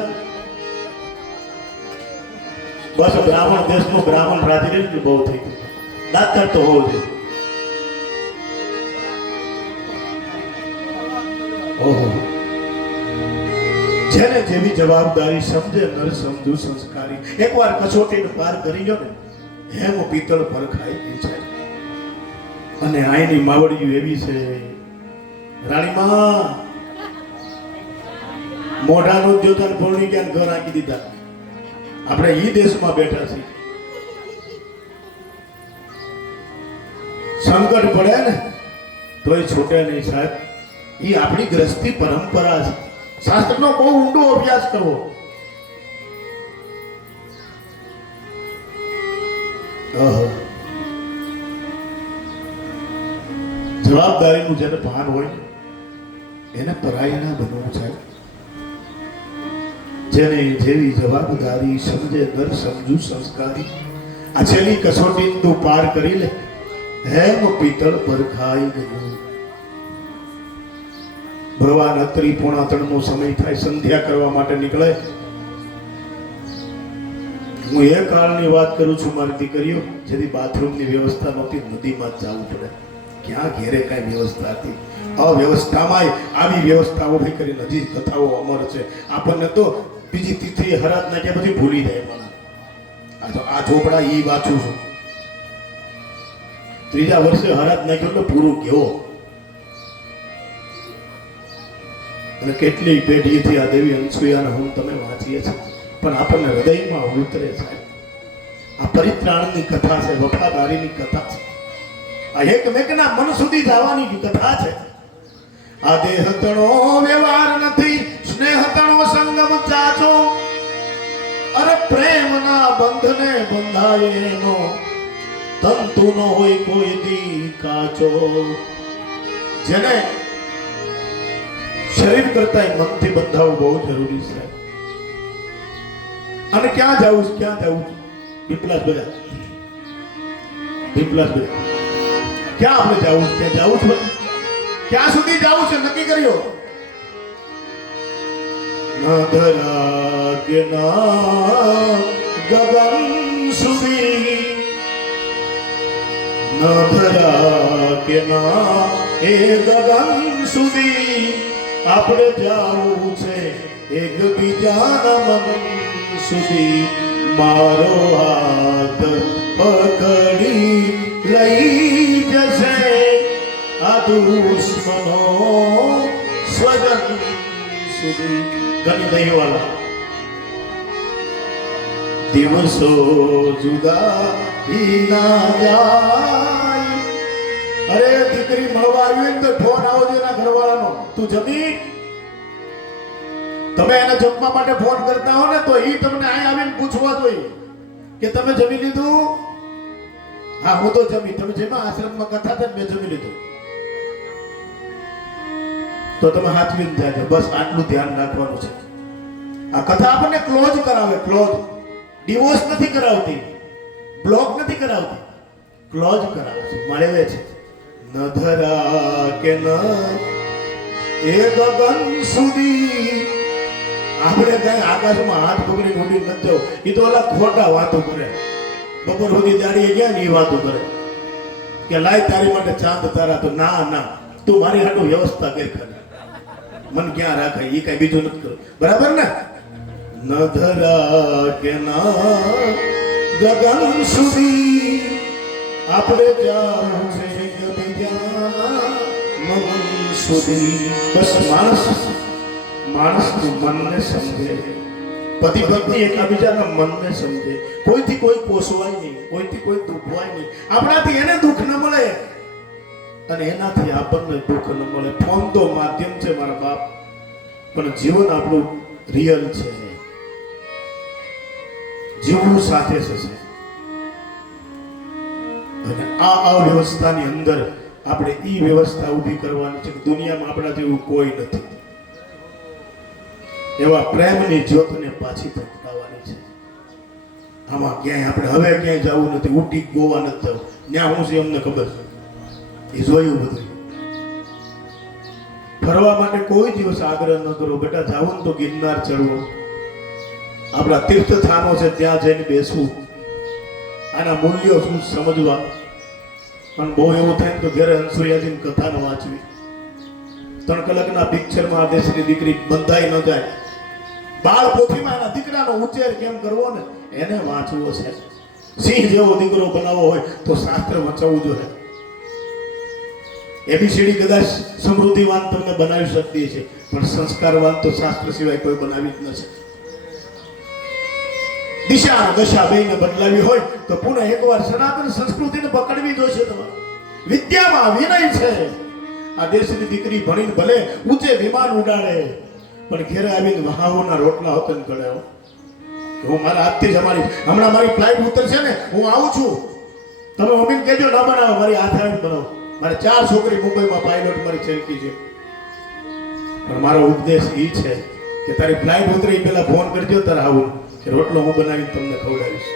બસ બ્રાહ્મણ દેશનો બ્રાહ્મણ રાજી ને બહુ થઈ ગયું. દાતાર તો હોવો જોઈએ. ઓહો. જેને જેવી જવાબદારી સમજે નર સમજુ સંસ્કારી. એકવાર કસોટીને પાર કરી ગયો ને હેમ પિત્તળ પરખાઈ ગઈ છે. અને આઈની માવડીઓ એવી છે રાણીમાં, મોઢાનું જોતા પૂર્ણી જ્ઞાન ઘર આંકી દીધા. આપણે ઈ દેશમાં બેઠા છીએ. સંકટ પડે ને તોય છૂટે નહીં સાહેબ. એ આપણી ગ્રસ્તી પરંપરા છે. શાસ્ત્રનો બહુ ઊંડો અભ્યાસ કરવો. આહ. જવાબદારીનું જેને ભાન હોય એને પરાઈ ના બનવું છે. જેને જેવી જવાબદારી સમજે દર સમજુ સંસ્કારી. આ છેલ્લી કસોટી તું પાર કરી લે હેમ પિત્તળ પર ખાઈ ગયું. ભગવાન અત્રી 2:45 સમય થાય, સંધ્યા કરવા માટે નીકળે. હું એ કાળની વાત કરું છું મારી દીકરીઓ, જેથી બાથરૂમની વ્યવસ્થા નહોતી, નદીમાં જ જવું પડે. ક્યાં ઘેરે કાંઈ વ્યવસ્થા હતી? અવ્યવસ્થામાં આવી વ્યવસ્થા ઉભી કરી. હજી કથાઓ અમર છે. આપણને તો બીજી તિથિ હરાત નાખ્યા પછી ભૂલી જાય. મને આ ચોપડા એ વાંચું છું. 3જા વર્ષે હરાત નાખ્યો એટલે પૂરું ગયો. અને કેટલી પેઢીથી આ દેવી અનસુયાના હું તમે વાંચીએ છીએ, પણ આપણને હૃદયમાં ઉતરે છે. આ પરિત્રાણની કથા છે, વફાદારીની કથા છે. આ એકમેકના મન સુધી જવાની કથા છે. આ દેહ તણો વ્યવહાર નથી, સ્નેહ તણો સંગમ ચાચો. અરે પ્રેમના બંધને બંધાય એનો તંતુ નો હોય કોઈ દી કાચો. જેને શરીર કરતા મનથી બંધાવવું બહુ જરૂરી છે. અને ક્યાં જવું છે? ક્યાં જવું છે? પીપલાસ બધા ક્યાં આપણે જવું છે? ત્યાં જવું છે. ક્યાં સુધી જવું છે નક્કી કર્યો? ન ધરા કે ના ગગન સુધી, ન ધરા કે ના એ ગગન સુધી આપણે જાવું છે એકબીજાના મન સુધી. મારો હાથ પકડી લઈ જશે આ દુશ્મનો સ્વજન સુધી. ઘણી દહીંવાળા દિવસો જુદા ના જાય. અરે દીકરી મળવા આવી ને તો ફોન આવજો એના ઘરવાળાનો, તું જમી? તમે એને જમવા માટે ફોન કરતા હો ને તો એ તમને અહીં આવીને પૂછવા જોઈએ કે તમે જમી લીધું? હા હું તો જમી. તમે જેમાં આશ્રમમાં કથા થાય મેં જમી લીધું. તો તમે હાથવીને જાજો. બસ આટલું ધ્યાન રાખવાનું છે. આ કથા આપણને ક્લોઝ કરાવે. ક્લોઝ ડિવોર્સ નથી કરાવતી, બ્લોક નથી કરાવતી, ક્લોઝ કરાવે છે, મળે છે. ન ધરા કે ન એ ગગન સુધી આપણે કઈ આકાશમાં હાથ પકડી ઉડી નથી જવું. એ તો ઓલા ખોટા વાતો કરે. બપોર સુધી દાડીએ ગયા ને એ વાતો કરે કે લાય તારી માટે ચાંદ તારા. તો ના ના, તું મારી હાટું વ્યવસ્થા કરી ખરી, મન ક્યાં રાખે? એ કઈ બીજું નથી કરું. બરાબર ને? ન ધરા કે ના ગગન સુધી આપણે જાવું છે મન સુધી. બસ માણસનું મનને સમજે, પતિ પત્ની એકબીજાના મનને સમજે. કોઈથી કોઈ કોસવાય નહીં, કોઈથી કોઈ દુખવાય નહીં. આપણાથી એને દુઃખ ન મળે અને એનાથી આપણને દુઃખ ન મળે. ફોન તો માધ્યમ છે મારા બાપ, પણ જીવન આપણું રિયલ છે. જીવવું સાથે છે. અને આ અવ્યવસ્થાની અંદર આપણે ઈ વ્યવસ્થા ઊભી કરવાની છે કે દુનિયામાં આપણા જેવું કોઈ નથી. એવા પ્રેમની જ્યોતને પાછી પ્રગટાવવાની છે. આમાં ક્યાંય આપણે હવે ક્યાંય જવું નથી. ઉટી ગોવા નથી જવું. ત્યાં હું છે અમને ખબર છે, એ જોયું બધું. ફરવા માટે કોઈ દિવસ આગ્રહ ન કરો. બેટા જાવું તો ગિરનાર ચડવો, આપણા તીર્થ સ્થાનો છે ત્યાં જઈને બેસવું, આના મૂલ્યો શું સમજવા. પણ બહુ એવું થાય તો ઘરે હંસુયાજીની કથાને વાંચવી. 3 કલાકના પિક્ચરમાં આ દેશની દીકરી બંધાઈ ન જાય. બાળ પોથીમાં એના દીકરાનો ઉછેર કેમ કરવો ને એને વાંચવો છે. સિંહ જેવો દીકરો બનાવવો હોય તો શાસ્ત્ર વાંચવું જોઈએ. એબીસીડી કદાચ સમૃદ્ધિવાન તમને બનાવી શકતી છે, પણ સંસ્કારવાન તો શાસ્ત્ર સિવાય કોઈ બનાવી જ ન શકે. દિશા દશા બેને બદલાવી હોય તો પુનઃ એકવાર સનાતન સંસ્કૃતિને પકડવી જોઈશે. તમારે વિદ્યામાં વિનય છે. આ દેશની દીકરી ભણીને ભલે ઊંચે વિમાન ઉડાડે, પણ ઘેરે આવીને વહાવોના રોટલા હોતન કરે. હું મારા હાથથી જ હમણાં મારી ફ્લાઇટ ઉતરશે ને, હું આવું છું તમે મમ્મીને કહેજો ના બનાવો, મારી હાથાણી બનાવો. મારે 4 છોકરી મુંબઈમાં પાયલોટ મારી ચેલકી છે. પણ મારો ઉપદેશ એ છે કે તારી ફ્લાઇટ ઉતરે એ પહેલા ફોન કરજો, તારે આવું કે રોટલો હું બનાવીને તમને ખવડાવીશ.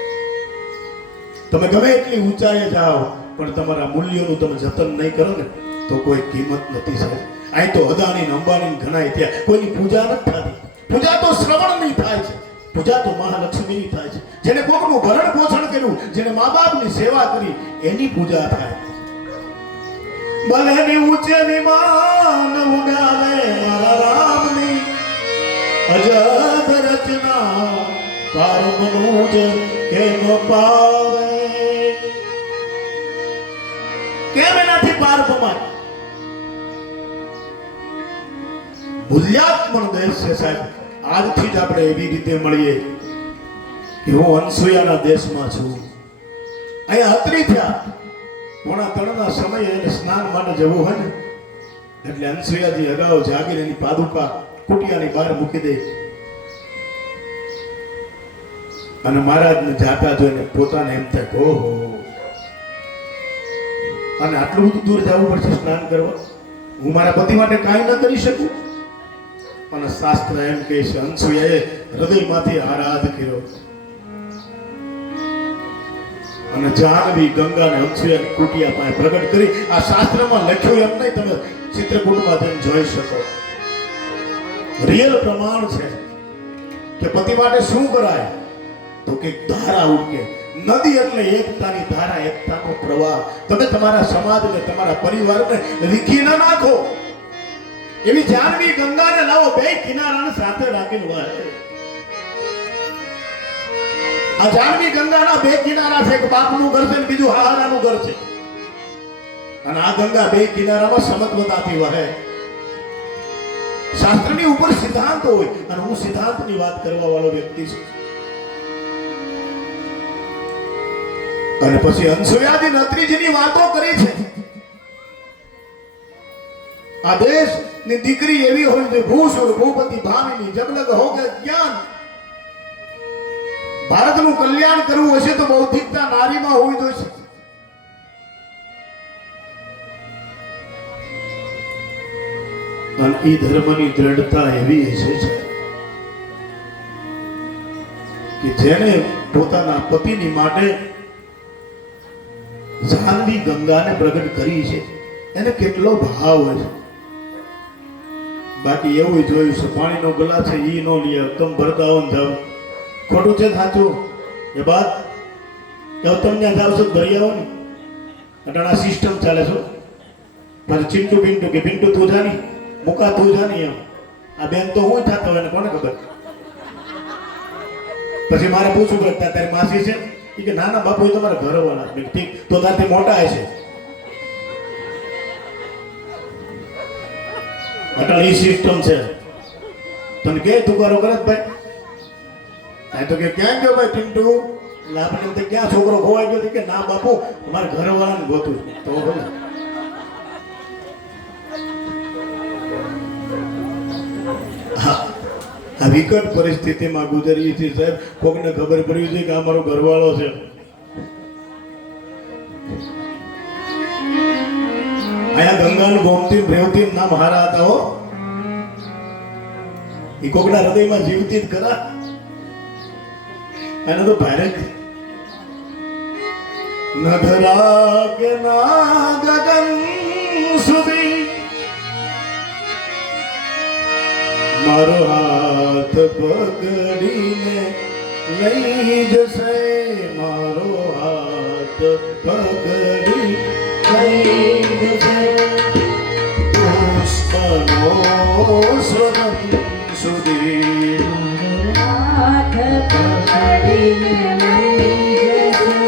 તમે ગમે એટલી ઊંચાઈએ જાઓ પણ તમારા મૂલ્યોનું તમે જતન નહીં કરો ને તો કોઈ કિંમત નથી સાહેબ. અહીં તો અદાણી ને અંબાણી ને ઘણા ત્યાં કોઈની પૂજા નથી થતી. પૂજા તો શ્રવણની થાય છે, પૂજા તો મહાલક્ષ્મીની થાય છે. જેને કોકનું ભરણ પોષણ કર્યું, જેને મા બાપની સેવા કરી, એની પૂજા થાય. ભલેની ઊંચે વિમાન ઉડાવે મારા રામની અજબ રચના, તાર મનુજ કેમ પાવે. કેમ એનાથી પાર પમાય? મૂલ્યાત્મક દેશ છે સાહેબ. આજથી જ આપણે એવી રીતે મળીએ કે હું અનસુયાના દેશમાં છું. અહીંયા હતરી થયા 2:30 સમયે એને સ્નાન માટે જવું હોય ને એટલે અનસુયાજી અગાઉ જાગીને એની પાદુકા કુટિયાની બહાર મૂકી દે અને મહારાજને જાતા જોઈને પોતાને એમ થાય કે ઓહો, અને આટલું બધું દૂર જવું પડશે સ્નાન કરવા, હું મારા પતિ માટે કાંઈ ન કરી શકું? અને શાસ્ત્ર એમ કહે છે અનસુયાએ હૃદયમાંથી આરાધ કર્યો અને જાહ્નવી ગંગાને અનસુયાની કુટિયા પાસે પ્રગટ કરી. આ શાસ્ત્રમાં લખ્યું એમ નહીં, તમે ચિત્રકૂટમાં જઈને જોઈ શકો. રિયલ પ્રમાણ છે કે પતિ માટે શું કરાય તો કે ધારા ઉઠે. નદી એટલે એકતાની ધારા, એકતાનો પ્રવાહ. તમે તમારા સમાજને, તમારા પરિવારને વિખી ન નાખો. એવી જાહ્નવી ગંગાને લાવો, બે કિનારાને સાથે રાખીને વહે. આ જાહ્નવી ગંગાના 2 કિનારા છે, એક બાપનું ઘર છે ને બીજું હાહારાનું ઘર છે. અને આ ગંગા 2 કિનારામાં સમત્વતાથી વહે. શાસ્ત્રની ઉપર સિદ્ધાંત હોય અને હું સિદ્ધાંતની વાત કરવા વાળો વ્યક્તિ છું. અને પછી અનસુયાજી નત્રીજીની વાતો કરી છે. આ દેશની દીકરી એવી હોય છે ભૂષુર ભૂપતિ ભામિની જબલગ હો કે જ્ઞાન. ભારતનું કલ્યાણ કરવું હશે તો બૌદ્ધિકતા નારીમાં હોવી જોઈએ. અને એ ધર્મની દ્રઢતા એવી હશે કે જેને પોતાના પતિની માટે જાહ્નવી ગંગાને પ્રગટ કરી છે એને કેટલો ભાવ હોય છે. બાકી એવું જોયું છે પાણીનો ગ્લાસ છે ઈ નો લે, તમે ભરતા હો ને જાવ. ખોટું છે સાચું? એ બાદ તમે જાવ છો ભરી આવો ને. અટાણા સિસ્ટમ ચાલે છે. પછી ચિંટુ પિન્ટુ કે પિન્ટુ તું જાની મુકા તું જાની એમ. આ બેન તો હું થતો હોય ને કોને ખબર. પછી મારે પૂછવું પડતા તારી માસી છે? એ કે ના ના બાપુ એ તમારા ઘરવાળા. ઠીક તો તારથી મોટા હશે. અટાણી સિસ્ટમ છે. તને કે તુકારો કરે ભાઈ? આ તો કે ક્યાં ગયો ભાઈ પિન્ટુ? એટલે આપણે તો ક્યાં છોકરો ખોવાઈ ગયો? કે ના બાપુ અમારા ઘરવાળાને ગોતું તો બોલે. આ વિકટ પરિસ્થિતિમાં ગુજરીએ છીએ સાહેબ. કોકને ખબર પડી છે કે આ મારો ઘરવાળો છે. અહીંયા ગંગાનું ગોમતી રેવતી નામ હારા હતા હો. એ કોકના હૃદયમાં જીવતી જ ખરા. એને તો ભારે નધરા કે ના ગગન સુધી મારો હાથ પકડીને લઈ જશે. મારો હાથ પકડી લઈ જશે. પુષ્પનો સ્વરમ સુધી હાથ પકડીને લઈ જશે.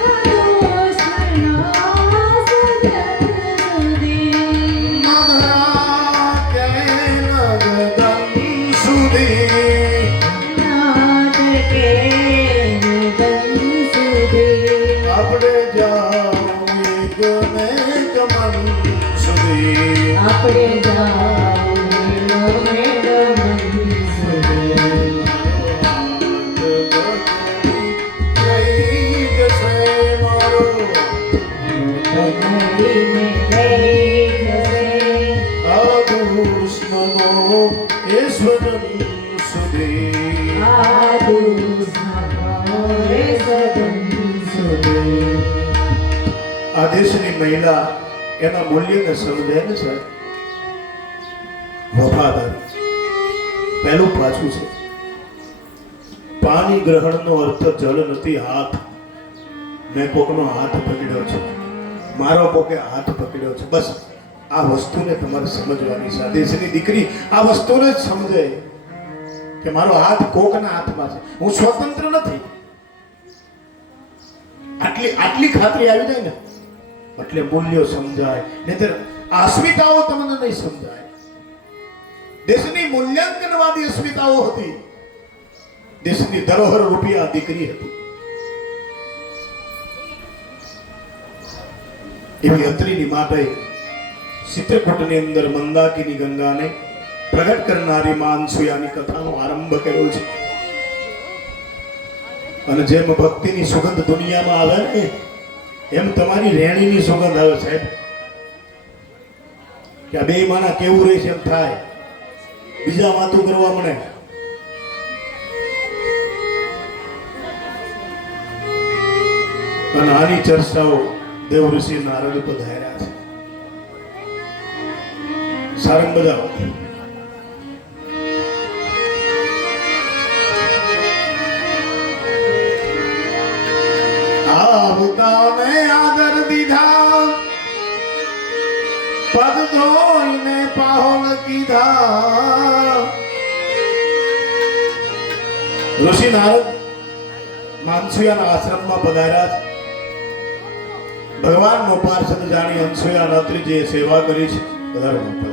પુષ્પનો સ્વરમ સુધી નધરા કે નગદન સુધી નાદ કે નિધન સુધી આપણે જાઉં એક ને ગમન સુધી. આપણે જાઉં ગમન સુધી. લઈ જશે મારો દુશ્મનો ઈશ્વરમ સુદે આ દુશ્મનો રે સદન સુદે. આ દેશની મહિલા એના મૂલ્યને સમજે ને સાહેબ. વફાદારી પહેલું પાછું છે. પાણી ગ્રહણનો અર્થ જળ નથી, હાથ. મેં કોકનો હાથ પકડ્યો છે, મારો કોકે હાથ પકડ્યો છે. બસ આ વસ્તુને તમારે સમજવાની છે. આ દેશની દીકરી આ વસ્તુને જ સમજે કે મારો હાથ કોકના હાથમાં છે, હું સ્વતંત્ર નથી. આટલી ખાતરી આવી જાય ને એટલે મૂલ્યો સમજાય. નહીંતર અસ્મિતાઓ તમને નહીં સમજાય. દેશની મૂલ્યાંકનવાદી અસ્મિતાઓ હતી. દેશની ધરોહર રૂપી આ દીકરી હતી. એવી અત્રિની માટે ચિત્રકૂટની અંદર મંદાકિની ગંગાને પ્રગટ કરનારી માં અનસૂયાની કથાનો આરંભ કર્યો છે. અને જેમ ભક્તિની સુગંધ દુનિયામાં આવે ને એમ તમારી રેણીની સુગંધ આવે સાહેબ. કે આ બે માના કેવું રહે છે એમ થાય. બીજા વાતો કરવા મળે. અને આની ચર્ચાઓ દેવ ઋષિ નારદ પધાર્યા છે. સારંગ બજાવો. આવતાને આદર દીધા, પગ ધોઈને પાહોલ કીધા. ઋષિ નારદ માનસુયાના આશ્રમમાં પધાર્યા છે. ભગવાનનો પાર્ષદ જાણી અનસૂયા નત્રીજીએ સેવા કરી છે. વધારે મોકલો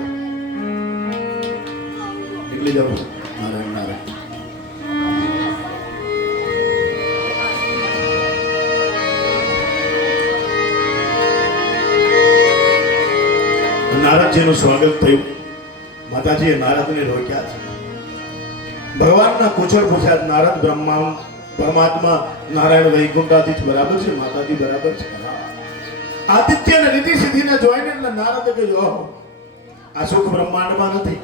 નીકળી જાવ. નારાયણ નારાયણ. નારદજીનું સ્વાગત થયું. માતાજીએ નારદને રોક્યા છે. ભગવાનના પૂછડ પૂછ્યા. નારદ પરમાત્મા નારાયણ વૈકુંઠાધીશ બરાબર છે, માતાજી બરાબર છે. આદિત્ય ને રીતિ સિદ્ધિને જોઈને એટલે નારદ કહ્યું આ સુખ બ્રહ્માંડમાં નથી,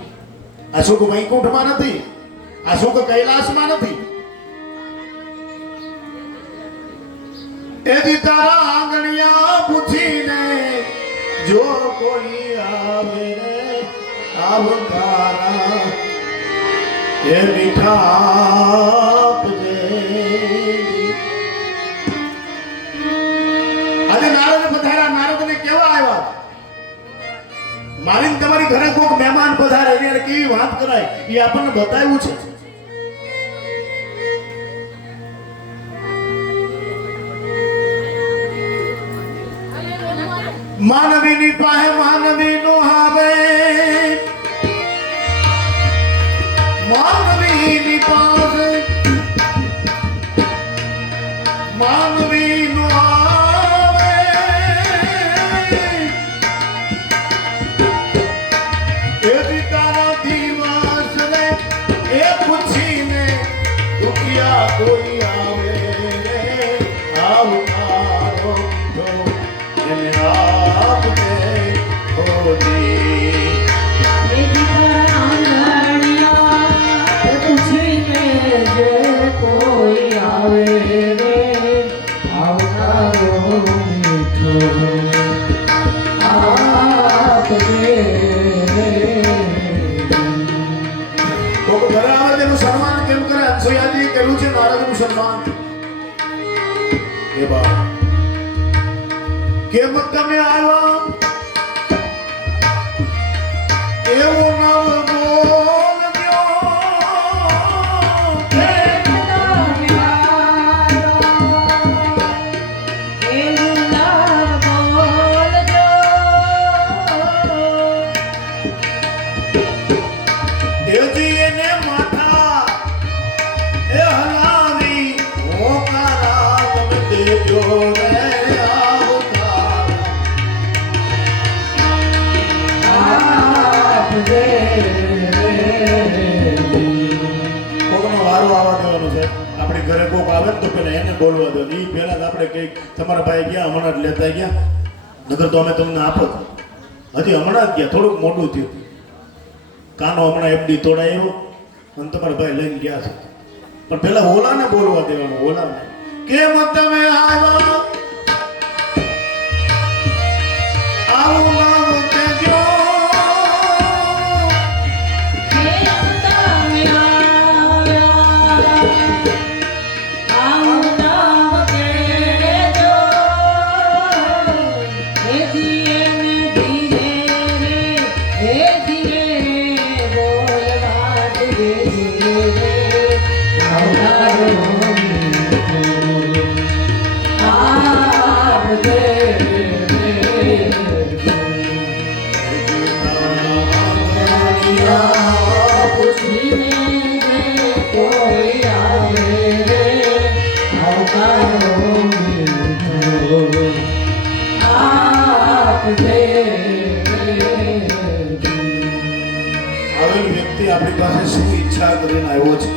આ સુખ વૈકુંઠમાં નથી, આ સુખ કૈલાસમાં નથી. એથી તારા આંગણિયા પૂછીને જો કોઈ આવે આવતારા એ મીઠા આપજે. આજે નારદ પધાર્યા. નારદને કેવા આવ્યા? મારી તમારી ઘરે કોઈક મહેમાન પધારે એને કેવી વાત કરાય એ આપણને બતાવ્યું છે. માનવીની પાસે માનવી નો આવે, માનવીની પાસે માનવી નો આવે. એવી તારા દિવસ રે એ પૂછીને દુખિયા કોઈ આવે આવતારો કીધો એને આપને ખોદી. એથી તારા આંગણિયા પૂછીને જે કોઈ આવે રે આવતારો મીઠો આપજે. કોક ઘરે આવે તેનું સન્માન કેમ કરે? અનસૂયાજી કર્યું છે નારદનું સન્માન. એ બા કેમ તમે આવ્યા એવું નવ બોલજો. દેવજી એને માથા એ હલાવી હોકારા તમે દેજો રે આવતા. કોકનો વારો આવવા દેવાનો છે. આપણે ઘરે કોક આવે ને તો પેલા એને બોલવા દો. એ પહેલા જ આપણે કઈક તમારા ભાઈ ગયા હમણાં જ લેતા ગયા, નગર તો અમે તમને આપો. હજી હમણાં જ ગયા, થોડુંક મોટું થયું. કાનો હમણાં એફડી તોડાયો અને તમારા ભાઈ લઈને ગયા છે, પણ પેલા ઓલાને બોલવા દેવાનું. ઓલાને કેમ તમે આવ્યા આવું નામ કહેજો. આવેલ વ્યક્તિ આપણી પાસે શું ઈચ્છા કરીને આવ્યો છે?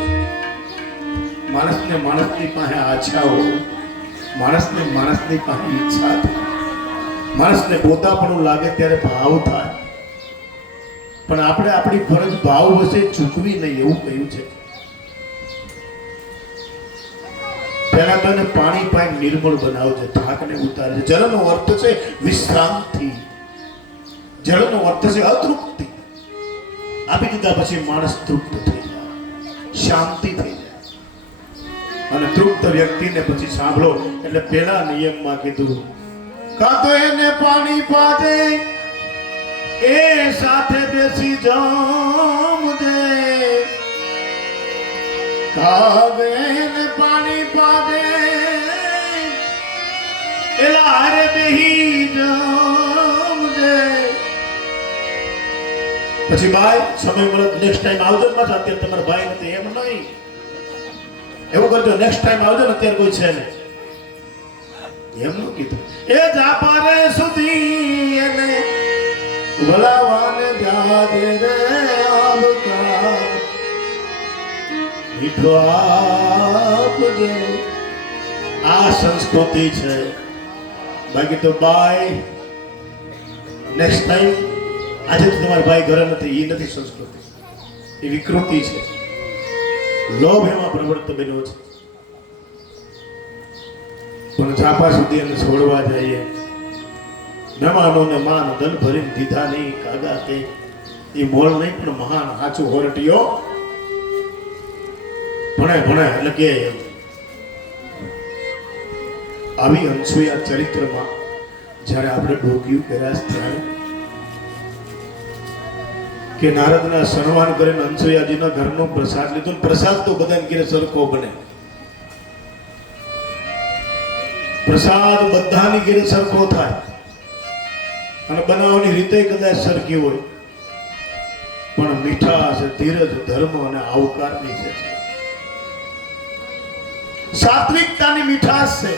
માણસને માણસની પાસે આછા હોય, માણસને માણસની પાસે ઈચ્છા થાય, માણસને પોતાપણું લાગે ત્યારે ભાવ થાય, પણ આપણે આપણી ફરજ ભાવ વચ્ચે ચૂકવી નહીં એવું કહ્યું છે. પહેલા તો એને પાણી પાઈ નિર્મળ બનાવજે, થાકને ઉતારજે. જળનો અર્થ છે વિશ્રાંતિ, જળનો અર્થ છે અતૃપ્તિ. આપી દીધા પછી માણસ તૃપ્ત થઈ જાય, શાંતિ થઈ જાય. અને તૃપ્ત વ્યક્તિને પછી સાંભળો એટલે પેલા નિયમમાં કીધું, કાં તો એને પાણી પાજે, એ સાથે બેસી જમજે, કાવે એને પાણી પાજે, એલા હારે બેહી જમજે. પછી ભાઈ સમય મળે નેક્સ્ટ ટાઈમ આવજો ને પાછા. અત્યારે તમારા ભાઈ નથી એમ નહીં, એવું કરજો નેક્સ્ટ ટાઈમ આવજો ને, અત્યારે કોઈ છે નહીં એમનું કીધું. એ જાપારે સુધી એને ભલાવાને જાદે રે આવતા મીઠો આપજે. આ સંસ્કૃતિ છે. બાકી તો બાય નેક્સ્ટ ટાઈમ. આજે તો તમારા ભાઈ ઘરે નથી, એ નથી સંસ્કૃતિ, એ વિકૃતિ છે. લોભ એમાં પ્રવૃત્ત બન્યો છે. પણ ચાપા સુધી એને છોડવા જઈએ, મહેમાનોને માન ધન ભરીને દીધા નહીં કાગા કે એ મોળ નહીં પણ મહાન સાચું હોરટીઓ ભણે ભણે એટલે કે આવી અનસૂયા ચરિત્રમાં જ્યારે આપણે ભોગ્યું કર્યા ત્યારે કે નારદના સન્માન કરીને અનસૂયાજીના ઘરનો પ્રસાદ લીધો. પ્રસાદ તો બધાને ઘરે સરખો બને, પ્રસાદ બધાની ઘરે સરખો થાય અને બનાવવાની રીતે કદાચ સરખી હોય, પણ મીઠાશ, ધીરજ, ધર્મ અને આવકારની છે. સાત્વિકતાની મીઠાશ છે.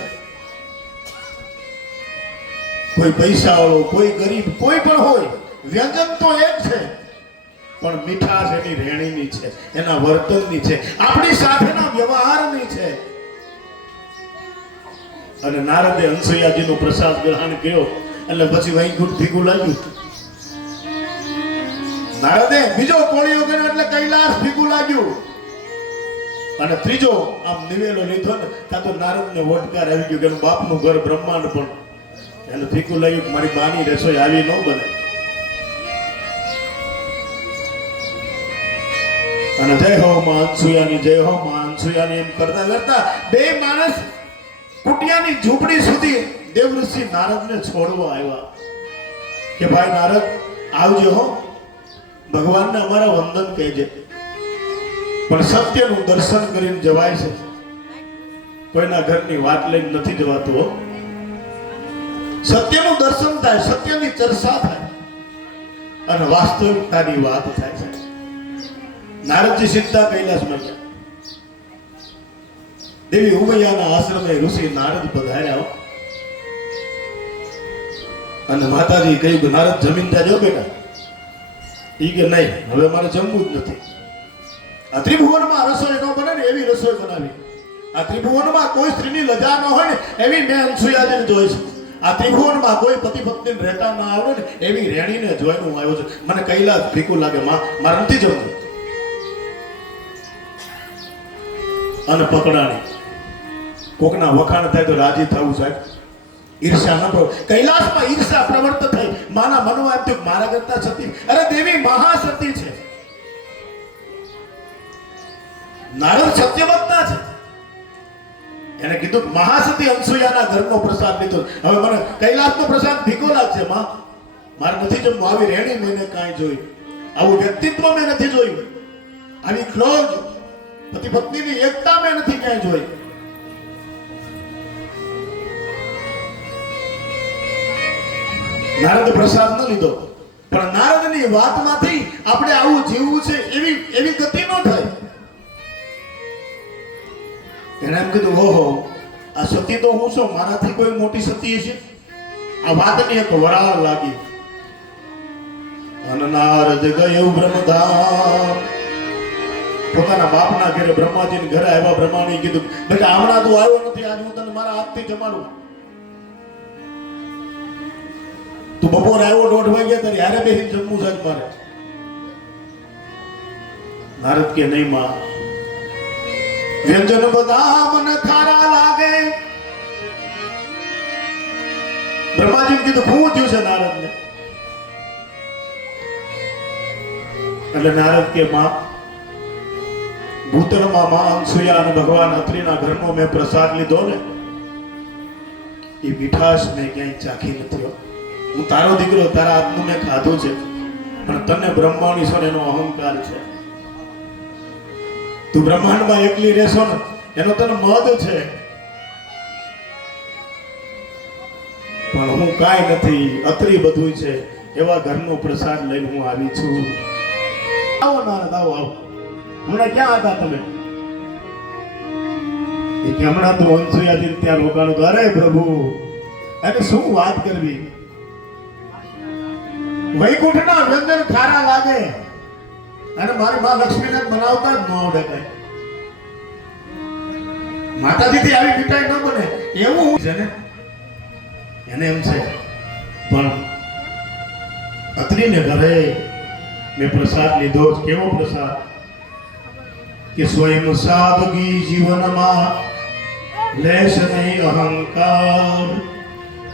કોઈ પૈસા વાળો, કોઈ ગરીબ, કોઈ પણ હોય, વ્યંજન તો એક છે, પણ મીઠાશ એની રેણીની છે, એના વર્તનની છે, આપણી સાથેના વ્યવહારની છે. અને નારદે અનસૂયાજીનો પ્રસાદ ગ્રહણ કર્યો એટલે પછી વૈકુંઠ ભીગું લાગ્યું. નારદે બીજો કોળિયો કર્યો એટલે કૈલાસ ભીગું લાગ્યું. અને ત્રીજો આમ નિવેલો લીધો ને ત્યાં તો નારદને વોટકાર આવી ગયું કે એનું બાપનું ઘર બ્રહ્માંડ પણ એને ભીગું લાગ્યું કે મારી બાની રસોઈ આવી ન બને. અને જય હો માં અનસૂયાની, જય હો માં અનસૂયાની એમ કરતા કરતા બે માણસ કુટિયાની ઝૂંપડી સુધી દેવઋષિ નારદને છોડવા આવ્યા કે ભાઈ નારદ આવજો હો, ભગવાનને અમારા વંદન કહેજે. પણ સત્યનું દર્શન કરીને જવાય છે, કોઈના ઘરની વાત લઈને નથી જવાતું હો. સત્યનું દર્શન થાય, સત્યની ચર્ચા થાય અને વાસ્તવિકતાની વાત થાય છે. નારદજી સીધા કૈલાસમાં ગયા. દેવી ઉમૈયાના આશ્રમે ઋષિ નારદ પધાર્યા અને માતાજી કહ્યું કે નારદ જમીન જાજો બેટા. ઈ કે નહીં, હવે મારે જમવું જ નથી. આ ત્રિભુવનમાં રસોઈ ન બને ને એવી રસોઈ બનાવી. આ ત્રિભુવનમાં કોઈ સ્ત્રીની લજા ન હોય ને એવી મેં અનસૂયાજીને જોઈ છે. આ ત્રિભુવનમાં કોઈ પતિ પત્ની રહેતા ના આવડે ને એવી રેણીને જોઈને હું આવ્યો છું. મને કૈલાસ ભીખું લાગે, માં મારે નથી જવું. અને પકડાણી કોકના વખાણ થાય તો રાજી થવું સાહેબ, ઈર્ષા ન કરો. કૈલાસમાં ઈર્ષા પ્રવર્ત થઈ. માના મનમાં એમ થયું મારા કરતા સતી, અરે દેવી મહાસતી છે. નારદ સત્યવક્તા છે, એને કીધું મહાસતી અનસુયાના ઘરનો પ્રસાદ લીધો. હવે મને કૈલાસનો પ્રસાદ ભીખો લાગશે માં, મારે નથી જમવું. આવી રેણી મેં કાંઈ જોઈ, આવું વ્યક્તિત્વ મેં નથી જોયું, આવી ક્રોધ પતિ પત્નીની એકતા મેં નથી ક્યાંય જોઈ. નારદ પ્રસાદ ન લીધો, પણ નારદની વાતમાંથી આપણે આવું જીવવું છે એવી ગતિ ન થાય. એને એમ કીધું ઓહો આ સતી તો હું છું, મારાથી કોઈ મોટી સતી છે. આ વાતની એક વરાળ લાગી. અને નારદ ગયો બ્રહ્મધામ. પોતાના બાપના ઘરે બ્રહ્માજીને ઘરે આવ્યા. બ્રહ્માને કીધું બેટા હમણાં તું આવ્યો નથી, આજ હું તને મારા હાથથી જમાડું. તું બપોર આવ્યો 1:30 વાગ્યા તારી હારે બેસીને જમવું છે મારે. નારદ કે નહીં માં, વ્યંજન બધા મને ખારા લાગે. બ્રહ્માજી કીધું શું થયું છે નારદને? એટલે નારદ કે માં ભૂતળમાં માં અનસુયા અને ભગવાન અત્રિના ઘરનો મેં પ્રસાદ લીધો ને, એ મીઠાશ મેં ક્યાંય ચાખી નથી. હું તારો દીકરો, તારા હાથનું મેં ખાધું છે, પણ તને બ્રહ્માણી છો એનો અહંકાર છે. તું બ્રહ્માંડમાં એકલી રહેશો ને એનો તને મદ છે, પણ હું કાંઈ નથી, અત્રી બધું છે. એવા ઘરનો પ્રસાદ લઈને હું આવી છું. આવો નારદ આવો આવો. હમણાં ક્યાં હતા તમે? એ કે હમણાં તો અનસુયાજી ત્યાં રોકાણું હતું. અરે પ્રભુ એને શું વાત કરવી, વૈકુંઠના વ્યંજન ખારા લાગે અને મારી માં લક્ષ્મીને બનાવતા જ ન આવડે કઈ. માતાજીથી આવી મીઠાઈ ન બને એવું છે ને, એને એમ છે. પણ અત્રિને ઘરે મેં પ્રસાદ લીધો. કેવો પ્રસાદ કે સ્વયં સાદગી જીવનમાં લેશ નહીં અહંકાર.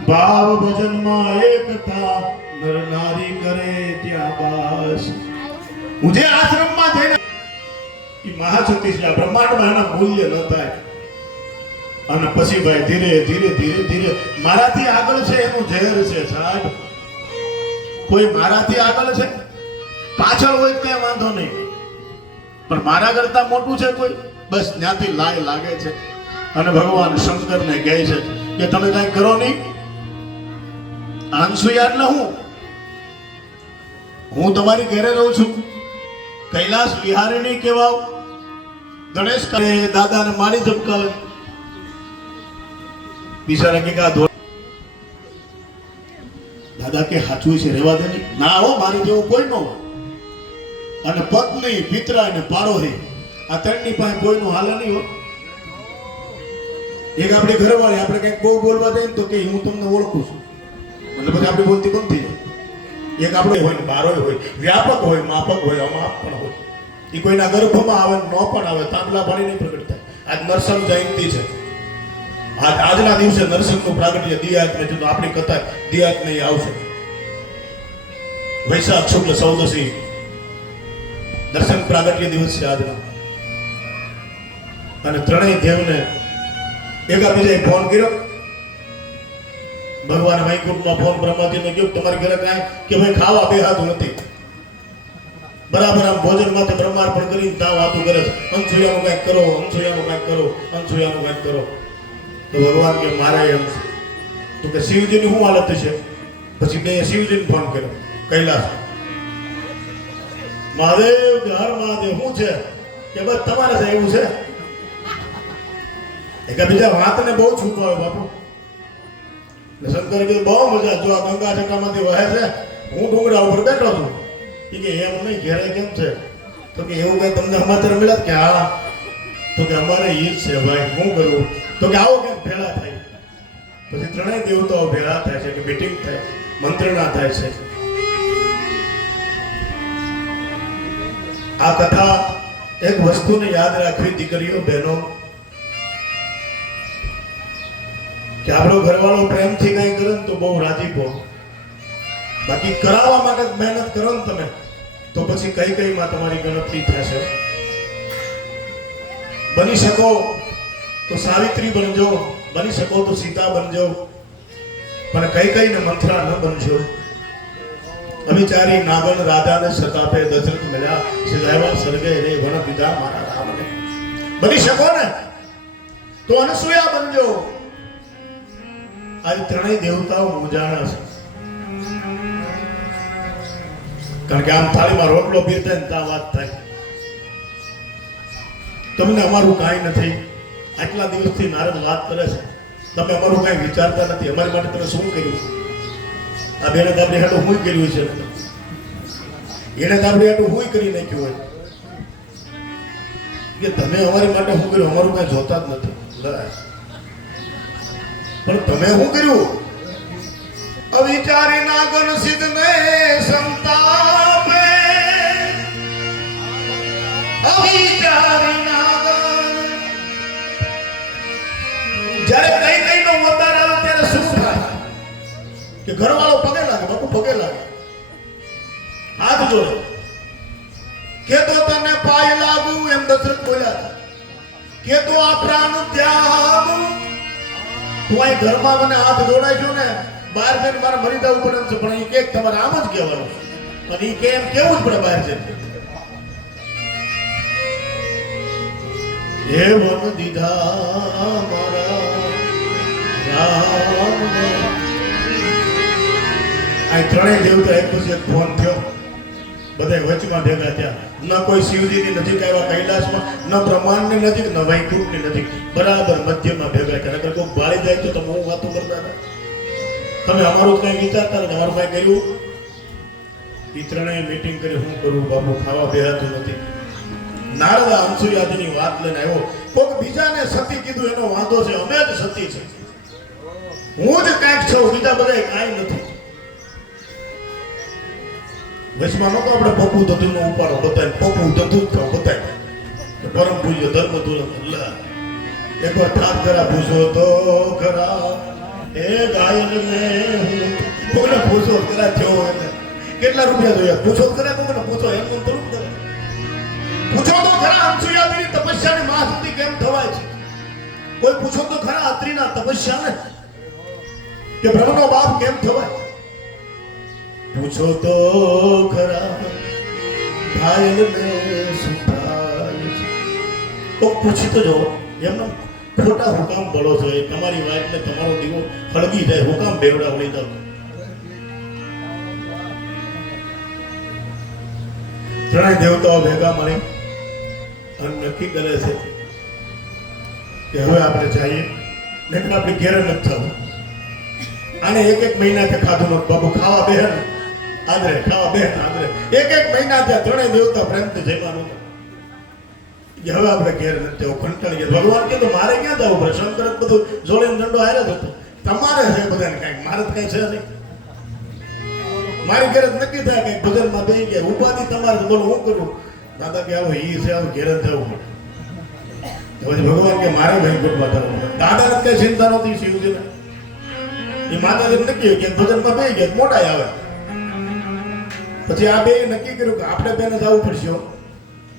ભાવ ભજનમાં એકતા નર નારી કરે ત્યાં બાસ. હું જે આશ્રમમાં જઈને એ મહાસતી છે, બ્રહ્માંડમાં એના મૂલ્ય ન થાય. અને પછી ભાઈ ધીરે ધીરે ધીરે ધીરે મારાથી આગળ છે એનું ઝેર છે સાહેબ. કોઈ મારાથી આગળ છે, પાછળ હોય કઈ વાંધો નહીં, પણ મારા કરતા મોટું છે કોઈ, બસ ત્યાંથી લાય લાગે છે. અને ભગવાન શંકરને કહે છે કે તમે કઈ કરો નહીં. અનસુયા એટલે હું તમારી ઘરે રહું છું. કૈલાસ વિહારિણી કહેવાવ. ગણેશ કરે દાદાને મારી ધમકાવે. બિચારા કે દાદા કે સાચું છે, રેવા દે નહીં. ના હો, મારી જેવું કોઈ ન હોય. અને પત્ની પિતરા અને પાડોશી આ ત્રણની પાસે કોઈનું હાલે નહીં હોય. એક આપણી ઘરવાળી આપણે કંઈક બહુ બોલવા દઈએ તો કે હું તમને ઓળખું છું, એટલે પછી આપણી બોલતી બંધ થઈ જાય. એક આપણે હોય ને બારોય હોય, વ્યાપક હોય, માપક હોય, અમાપ પણ હોય. એ કોઈના ગર્ભમાં આવે ન પણ આવે, તાંબલા પાણી નહીં પ્રગટ થાય. આજ નરસિંહ જયંતિ છે. આજના દિવસે નરસિંહનું પ્રાગટ્ય દિયાત્મે છે, તો આપણી કથા દિયાત્મે આવશે. વૈશાખ શુક્લ ચૌદશી નરસિંહ પ્રાગટ્ય દિવસ છે આજનો. અને ત્રણેય દેવને એકાબીજાએ ફોન કર્યો. ભગવાન વૈકુંઠમાં ફોન બ્રહ્માજીને કહ્યું તમારી ઘરે કાંઈ કે ભાઈ ખાવા બેહાતું નથી. બરાબર આમ ભોજન માથે બ્રહ્માર્પણ કરીને ત્યાં વાતું કરે છે, અનસુયાનું કાંઈક કરો, અનસુયાનું કાંઈક કરો, અનસુયાનું કાંઈક કરો. તો ભગવાન કે મારા એમ છે. તો કે શિવજીની શું હાલત છે? પછી મેં શિવજીને ફોન કર્યો કૈલાસ. મહાદેવ કે હર મહાદેવ શું છે? કે બસ તમારે છે એવું છે. બીજા વાતને બહુ છુપાવે બાપુ. શંકર કીધું બહુ મજા, જો આ ગંગા જટામાંથી વહે છે, હું ડુંગરા ઉપર બેઠો છું. એ કે એમ નહીં, ઘેરે કેમ છે? તો કે એવું કઈ તમને સમાચાર મળ્યા કે હા? તો કે અમારે ઈ જ છે ભાઈ, શું કરું? તો કે આવો કેમ ભેળા થાય? પછી ત્રણેય દેવતાઓ ભેગા થાય છે કે મીટિંગ થાય, મંત્રણા થાય છે. આ કથા એક વસ્તુને યાદ રાખવી દીકરીઓ બહેનો, કે આપણો ઘરવાળો પ્રેમથી કઈ કરે ને તો બહુ રાજી પો, બાકી કરાવવા માટે મહેનત કરો ને તમે તો પછી કઈ કઈમાં તમારી ગણતરી થશે. બની શકો તો સાવિત્રી બનજો, બની શકો તો સીતા બનજો, પણ કઈ કઈને મંથરા ન બનજો. અવિચારી નાગણ રાજાને સતાપે દશરથ મળ્યા, સિધાવા સર્ગે રે વણ દીધા મારા રામને. બની શકો ને તો અનસૂયા બનજો. આ ત્રણેય દેવતાઓ મૂંઝાણા છે, કારણ કે આમ થાળીમાં રોટલો પીરતા ને ત્યાં વાત થાય, તમને અમારું કાંઈ નથી. આટલા દિવસથી નારદ વાત કરે છે, તમે અમારું કાંઈ વિચારતા નથી, અમારી માટે તમે શું કર્યું? આ બેને આપણે હાટું હું કર્યું છે, એને આપણે હાટું હું કરી નાખ્યું હોય કે તમે અમારી માટે શું કર્યું? અમારું કાંઈ જોતા જ નથી. પણ તમે શું કર્યું? અવિચારી નાગન સિદ્ધને સંતાપે, અવિચારી નાગન. જ્યારે કઈ કઈ નો અવતાર આવે ત્યારે શું થાય કે ઘરવાળો પગે લાગે, બાપુ પગે લાગે, હાથ જોડે, કે તો તને પાય લાગુ એમ દશરથ બોલ્યા, કે તો આ પ્રાણ ત્યાગ. તું અહીં ઘરમાં મને હાથ જોડાઈશો ને, બહાર જઈને મારે મરી જવું પડે છે, પણ એ કેક તમારે આમ જ કહેવાનું, અને એ કેમ કેવું જ પડે બહાર જઈને. હે વન દીધા મારા રામને. આ ત્રણેય દેવતા એક પછી એક ફોન થયો, બધા વચમાં ભેગા થયા. ન કોઈ શિવજીની નજીક આવ્યા કૈલાસમાં, ન બ્રહ્માંડની નજીક, ન વૈકુંઠની નજીક, બરાબર મધ્યમાં ભેગા થયા. નકર કોઈ બાળી જાય તો તમે હું વાતો કરતા હતા, તમે અમારું કઈ વિચારતા નથી, અમારું કઈ કર્યું? એ ત્રણેય મીટિંગ કરી, શું કરું બાપુ, ખાવા બેહાતું નથી. નારદ અનસૂયાજીની વાત લઈને આવ્યો. કોઈક બીજાને સતી કીધું એનો વાંધો છે, અમે જ સતી છે, હું જ કાંઈક છું, બીજા બધા કાંઈ નથી. વચમાં નતો આપણે પપ્પુ દધુનો ઉપાડો બતાય, પપ્પુ દધુ બતાય, પરમ પૂજ્ય ધર્મ દુલમ. એકવાર ઠાક જરા પૂછો તો ખરા એ ગાયન ને કોને પૂછો ખરા થયો એને કેટલા રૂપિયા જોયા? પૂછો ખરા કોને પૂછો, એમ થોડું કરે. પૂછો તો ખરા અનસૂયાની તપસ્યાની માં સુધી કેમ થવાય છે? કોઈ પૂછો તો ખરા અત્રિના તપસ્યાને કે બ્રહ્મનો બાપ કેમ થવાય? પૂછો તો ખરા ઘાયલ ને સુધાય છે. તો પૂછી તો જો, એમનો ખોટા હુકામ બોલો છો? એ તમારી વાતને તમારો દીવો હળગી જાય, હુકામ બેવડા ઉડી જાવ. ત્રણેય દેવતાઓ ભેગા મળી અને નક્કી કરે છે કે હવે આપણે જઈએ, નકર આપણે ઘેર નથી થવું. આને એક મહિનાથી ખાધું નથી બાબુ, ખાવા બેહે આદરે, ખાવા બેહે આદરે. એક મહિના ત્યાં ત્રણેય દેવતા પ્રેમથી જમવાનું કે હવે આપણે ઘેર નથી જવું, કંટાળી ગયા. ભગવાન કીધું મારે ક્યાં જવું પડે, શંકર બધું જોડીને દંડો હારે જ હતો, તમારે છે બધાને કાંઈક, મારે તો કઈ છે નહીં. મારી ઘેર જ નક્કી થાય કઈક ભજનમાં બે ગયા, ઉપાધિ તમારે બોલો હું કરું? દાદા કે આવો ઈ છે, આવું ઘેર જ જવું પડે. પછી ભગવાન કે મારે વૈકુંઠમાં જવું પડે. દાદાને કઈ ચિંતા નહોતી શિવજીને, એ માતાજી નક્કી કે ભજનમાં બે ગયા, મોટા આવે. પછી આ બે નક્કી કર્યું કે આપણે બેને જવું પડશે,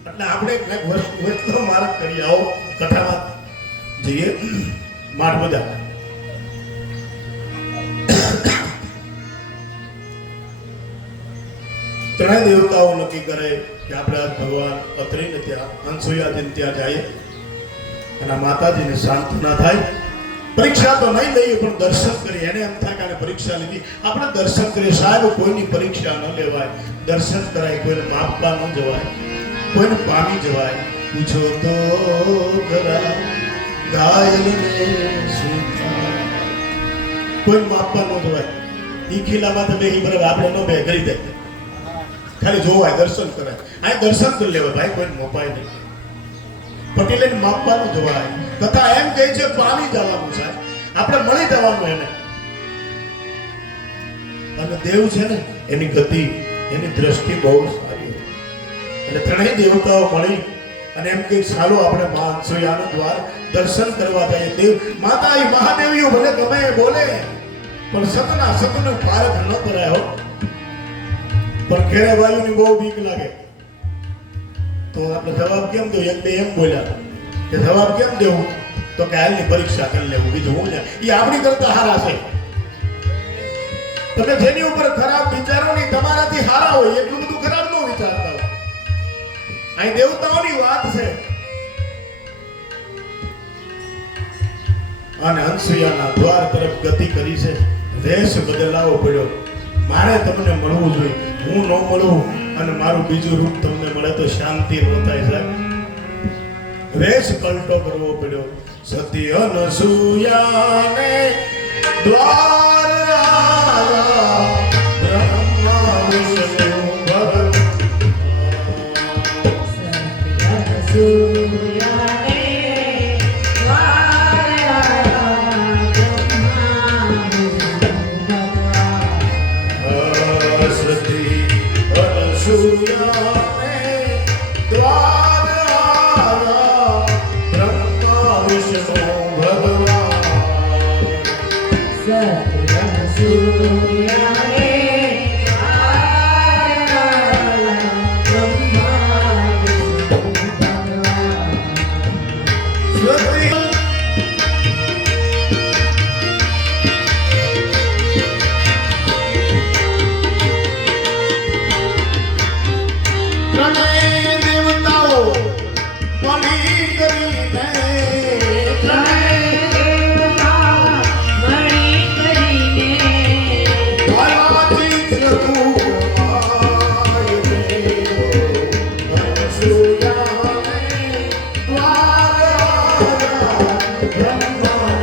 એટલે આપણે કઈક વસ્તુ માર્ગ કરી આવો, કથામાં જઈએ માઠ બધા. ત્રણેય દેવતાઓ નક્કી કરે કે આપણે આ ભગવાન અત્રિને ત્યાં અનસૂયાજીને ત્યાં જઈએ અને માતાજીને સાંત્વના થાય. પરીક્ષા તો નહીં લઈએ પણ દર્શન કરીએ. એને એમ થાય કે આને પરીક્ષા લીધી, આપણે દર્શન કરીએ. સાહેબ કોઈની પરીક્ષા ન લેવાય, દર્શન કરાય, કોઈને માપવા ન જવાય, કોઈને પામી જવાય. પૂછો તો ખરા ઘાયલને સુધાય, કોઈ માપવા ન જવાય. ઈ ખીલામાં તો બેહી બરાબર આપણે ન બે કરી દે, ખાલી જોવાય, દર્શન કરાય. આ દર્શન કરી લેવાય ભાઈ, કોઈને મોપાય નહીં. પટેલે માપવાનું જવાય. કથા એમ કહે છે પામી જવાનું છે. આપણે મળી જવાનું એને. અને દેવ છે ને એની ગતિ એની દ્રષ્ટિ બહુ સારી હોય. એટલે ત્રણેય દેવતાઓ મળી અને એમ કે ચાલો આપણે મા અનસૂયાના દ્વાર દર્શન કરવા જઈએ. દેવ માતા એ મહાદેવીઓ ભલે ગમે એ બોલે પણ સતના સતનું પારખ ન કરાય હો. પણ ઘેરે વાયુની બહુ બીક લાગે તો આપણે જવાબ કેમ દો? એક બે એમ બોલ્યા કે જવાબ કેમ દેવું? તો કે હાલની પરીક્ષા કરી લેવું. બીજું હું ને એ આપણી કરતા હારા છે. તમે જેની ઉપર ખરાબ વિચારો નહીં તમારાથી હારા હોય એટલું બધું ખરાબ ન વિચારતા હોય. અહીં દેવતાઓની વાત છે. અને અનસૂયાના દ્વાર તરફ ગતિ કરી છે. વેશ બદલાવો પડ્યો. મારે તમને મળવું જોઈએ. હું ન મળું અને મારું બીજું રૂપ તમને મળે તો શાંતિ ન થાય સાહેબ. વેશ પલટો કરવો પડ્યો. સતી અનસૂયાને દ્વાર આવ્યા. બ્રહ્મા વિષ્ણુ ભગવાન. સૂર્યને દ્વાર આવ્યા. સતી અનસૂયાને દ્વાર આવ્યા. બ્રહ્મા વિષ્ણુ ભગવાન. સૂર્યને ત્રણેય દેવતાઓ મળી કરીને મળી કરીને આવ્યા ચિત્રકૂટ